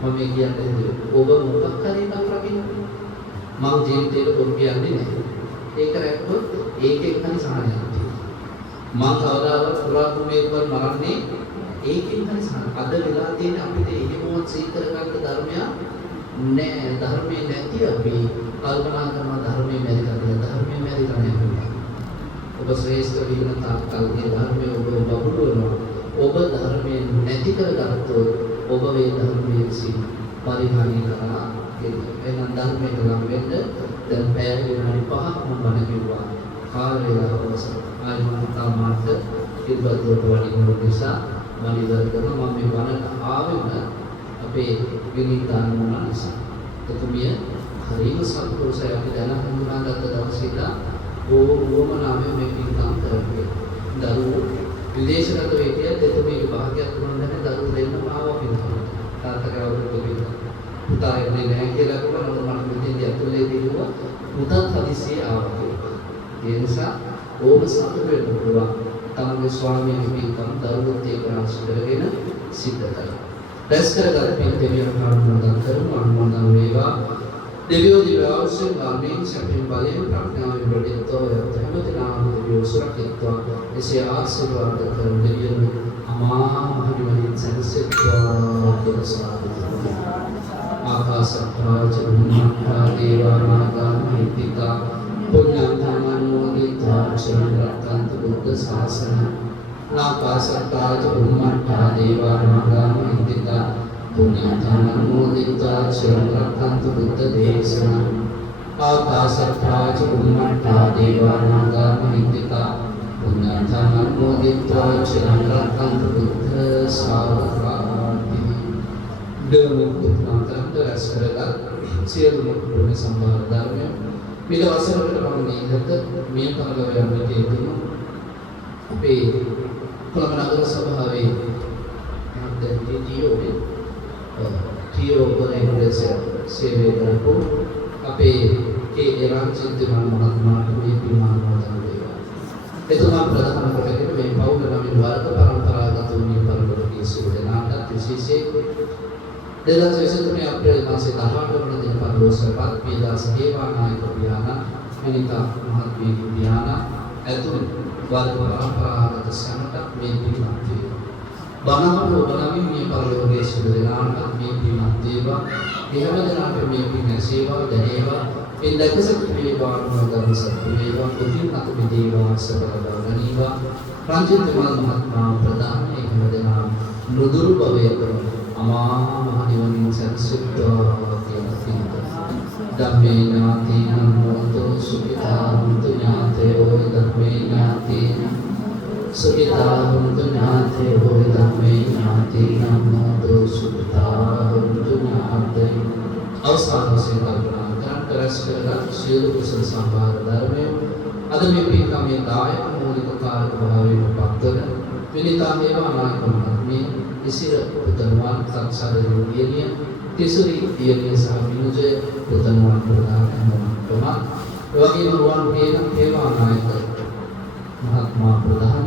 මම කියන්නේ ඔබ මොකක් හරි එකක් රකින්න මම ජීවිතේට පොඩි කියන්නේ නැහැ ඒක රැක්කොත් ඒකෙන් හරි සාහනයක් තියෙනවා මම කවදාවත් පුරාතුමේකවත් මරන්නේ ඒකෙන් හරි සාහන අද වෙලා තියෙන අපිට එහෙමවත් සීකර ගන්න ධර්මයක් නෑ ධර්මයේ නැති අපි කල්පනා කරන ධර්මයේ මැරිලා නැහැ ඔබ ශ්‍රේෂ්ඨ වින තාක්කල්ගේ ධර්මයේ ඔබ බබුලනවා ඔබ ධර්මයෙන් නැති කරගත්තොත් ඔබ වේ ධර්මයේ විසින් පරිහානි කරනවා එහෙනම් ධර්මයට ලං වෙන්න දැන් පැය විනාඩි 5ක් මම බණ කිව්වා කාල වේලාව අවසන් ආයි මම තාමත් ඉබ්බතුට වඩින්න නිසා මම ඉවර කරනවා මම මේ බණට ආවෙම අපේ විනීතාන් මොන නිසා එතුමිය හරිම සත්පුරුෂයෙක් අපි දැන හඳුනාගත්ත දවසේ ඉඳන් ඕමනාමයෙන් මේ පින්කම් කරන්නේ දරුවෝ විදේශගත වෙන්නේ දෙතුමේ භාගයක් වුණා නැහැ දරුවෝ දෙන්නම ආවා පින්කම් තාත්තගේ අවුරුදු දෙක පුතා එන්නේ නැහැ කියලා කිව්වා නමුත් මට මෙතෙන්දී ඇතුලේ දිනුවා පුතාත් හදිස්සියේ ආවා කියලා ඒ නිසා ඕම සතුට වෙන්න පුළුවන් තමගේ ස්වාමීන් පින්කම් දරුවෝත් ඒක රාශි කරගෙන සිද්ධ කරලා දැස් කරගන්න පින් දෙවියන් ආනුමෝදන් කරමු අනුමෝදන් වේවා දෙවියෝ දිව්‍යාවසෙන් ගාමීන් සැපින් බලයෙන් ප්‍රඥාවෙන් වැඩිත්වා හැමදෙනාම දෙවියෝ සුරකිත්වා එසේ ආශිර්වාද කරන දෙවියන් අමා මහ නිවනින් සැනසෙත්වා කියලා සාදු ආකාශත්තා චුම්මත්තා දේවානාගා මහිත්‍තිකා පුඤ්ඤං ධම්මං චිරන්තන්තු බුද්ධ ශාසන ආකාශත්තා චුම්මත්තා දේවානාගා මහිත්‍තිකා පුඤ්ඤං අනුමෝදිत्वा චිරං රක්ඛන්තු බුද්ධ දේශනං ආකාශත්තා ච බුම්මත්තා දේවානාගා මහිද්దికා පුඤ්ඤං අනුමෝදිत्वा චිරං රක්ඛන්තු බුද්ධ ශාවකාති දෙවනුත්තරන්ට රැස් කරගත් සියලුම පුණ්‍ය සම්භාර ධර්මය පිළ වසරකට පමණ ඉහත මේ කලව යන්නට යෙදුණු අපේ කොළඹ නගර සභාවේ ටියෝ ගොඩනැගිලි සේවය කරපු අපේ ඒ රාජ්‍යන්ත මහත්මයාට මේ පින්වන්දනා වේවා. එතුමා ප්‍රධාන කොටගෙන මේ පෞද්ගල නමින් වර්ග පරම්පරාගත වූ පරිවර්තකී සියලු දෙනාට විශේෂයෙන් 2023 අප්‍රේල් මාසයේ 18 වන දින පරිලෝකසපත් පීදාස දේවානායක පියාණන් මිනිතා මහත්මිය පියාණන් ඇතුළු වර්ග පරම්පරාගත සමට මේ පින්වත් වේවා. බණහර ඔබනමින් මේ පරිලෝකයේ සියලු දෙනාට මේ පින්වත් වේවා. එහෙම දෙනාට මේ පින් ඇසේවා දැනේවා. මේ දැකසක් වේවා නෝදන් සත් වේවා පුතින් අත විදේවා සබරදා ගනීවා. රංජිත මහත්මයා ප්‍රදාන එහෙම දෙනා නුදුරු භවයේ කරන අමා මහ නිවනින් සැනසෙත්වා කියලා කියනවා. ධම්මේ ඥාතිනං හෝතු සුඛිතා හොන්තු ඥාතයෝ ධම්මේ ඥාතිනං සුඛිතා හොන්තු ඥාතයෝ ධම්මේ ඥාතිනං හෝතු සුඛිතා හොන්තු ඥාතයෝ. අවසාන වශයෙන් කල්පනා කරන් රැස් කරගත් සියලු කුසල සම්භාර ධර්මය අද මේ පින්කමේ දායක මූලික කාර්ය භාවයෙන් පත්වන විනිතා දේවානායක මහත්මිය ඉසිර පුතණුවන් සත්සාර යෝගිනිය තිසරි දියණිය සහ විනුජය පුතණුවන් ප්‍රදාන කරනවා. එවැගේම රුවන් පේන දේවානායක මහත්මයා ප්‍රදාන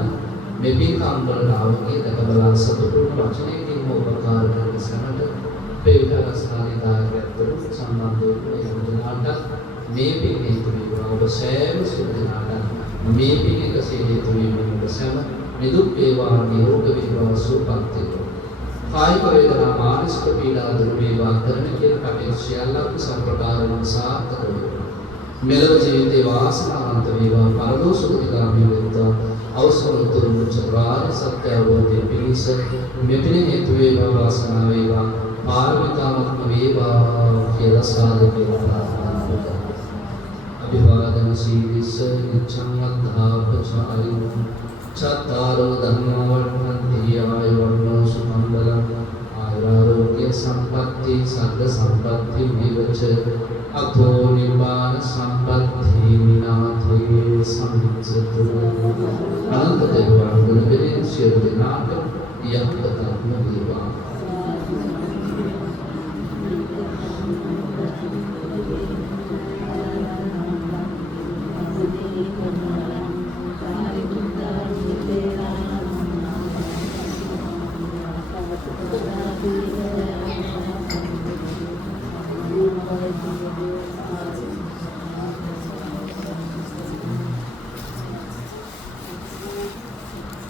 මේ පින්කම් වලට ආවගේ දකබලා සතුටු වචනයකින් උපකාර කරන සමට පෙරහරස්ථානයේ දායකත්වරු සම්බන්ධ වූ යෝජනාට මේ පින් හේතු වේවා. ඔබ සෑම සියලු දෙනාට මේ පින් එකසේ හේතු වීමෙන් ඔබ සෑම නිදුක් වේවා නිරෝග වේවා සුවපත් වේවා. කායික වේදනා මානසික පීඩා දුරු වේවා කරන කියන කටයුතු සියල්ලක් සම්ප්‍රදායන සාර්ථක වේවා. මෙලොව ජීවිතේ වාසනාවන්ත වේවා. පරලෝක සුඛිතාමී වේවා. අවසන් උතුම් චතුරාර්ය සත්‍ය අවබෝධය පිණිස මෙපින හේතු වේවා වාසනාව වේවා. පාරමිතාත්ම වේවා කියලා සාදු වේවා. අභිවාදන සීවිස නිච්ඡං වද්ධාපචාරි චත්තාරෝ ධම්මා වර්ධන්ති ආයුර්ණෝ සුඛං බලං ආයුරෝග්‍ය සම්පatti සග්ග සම්පatti විවච අතෝ නිබ්බාන සම්පatti විනාථේ සම්චතු අනන්ත දේවාන ගුණවලින් සියලු දෙනාට යහපතක්ම වේවා. Thank you.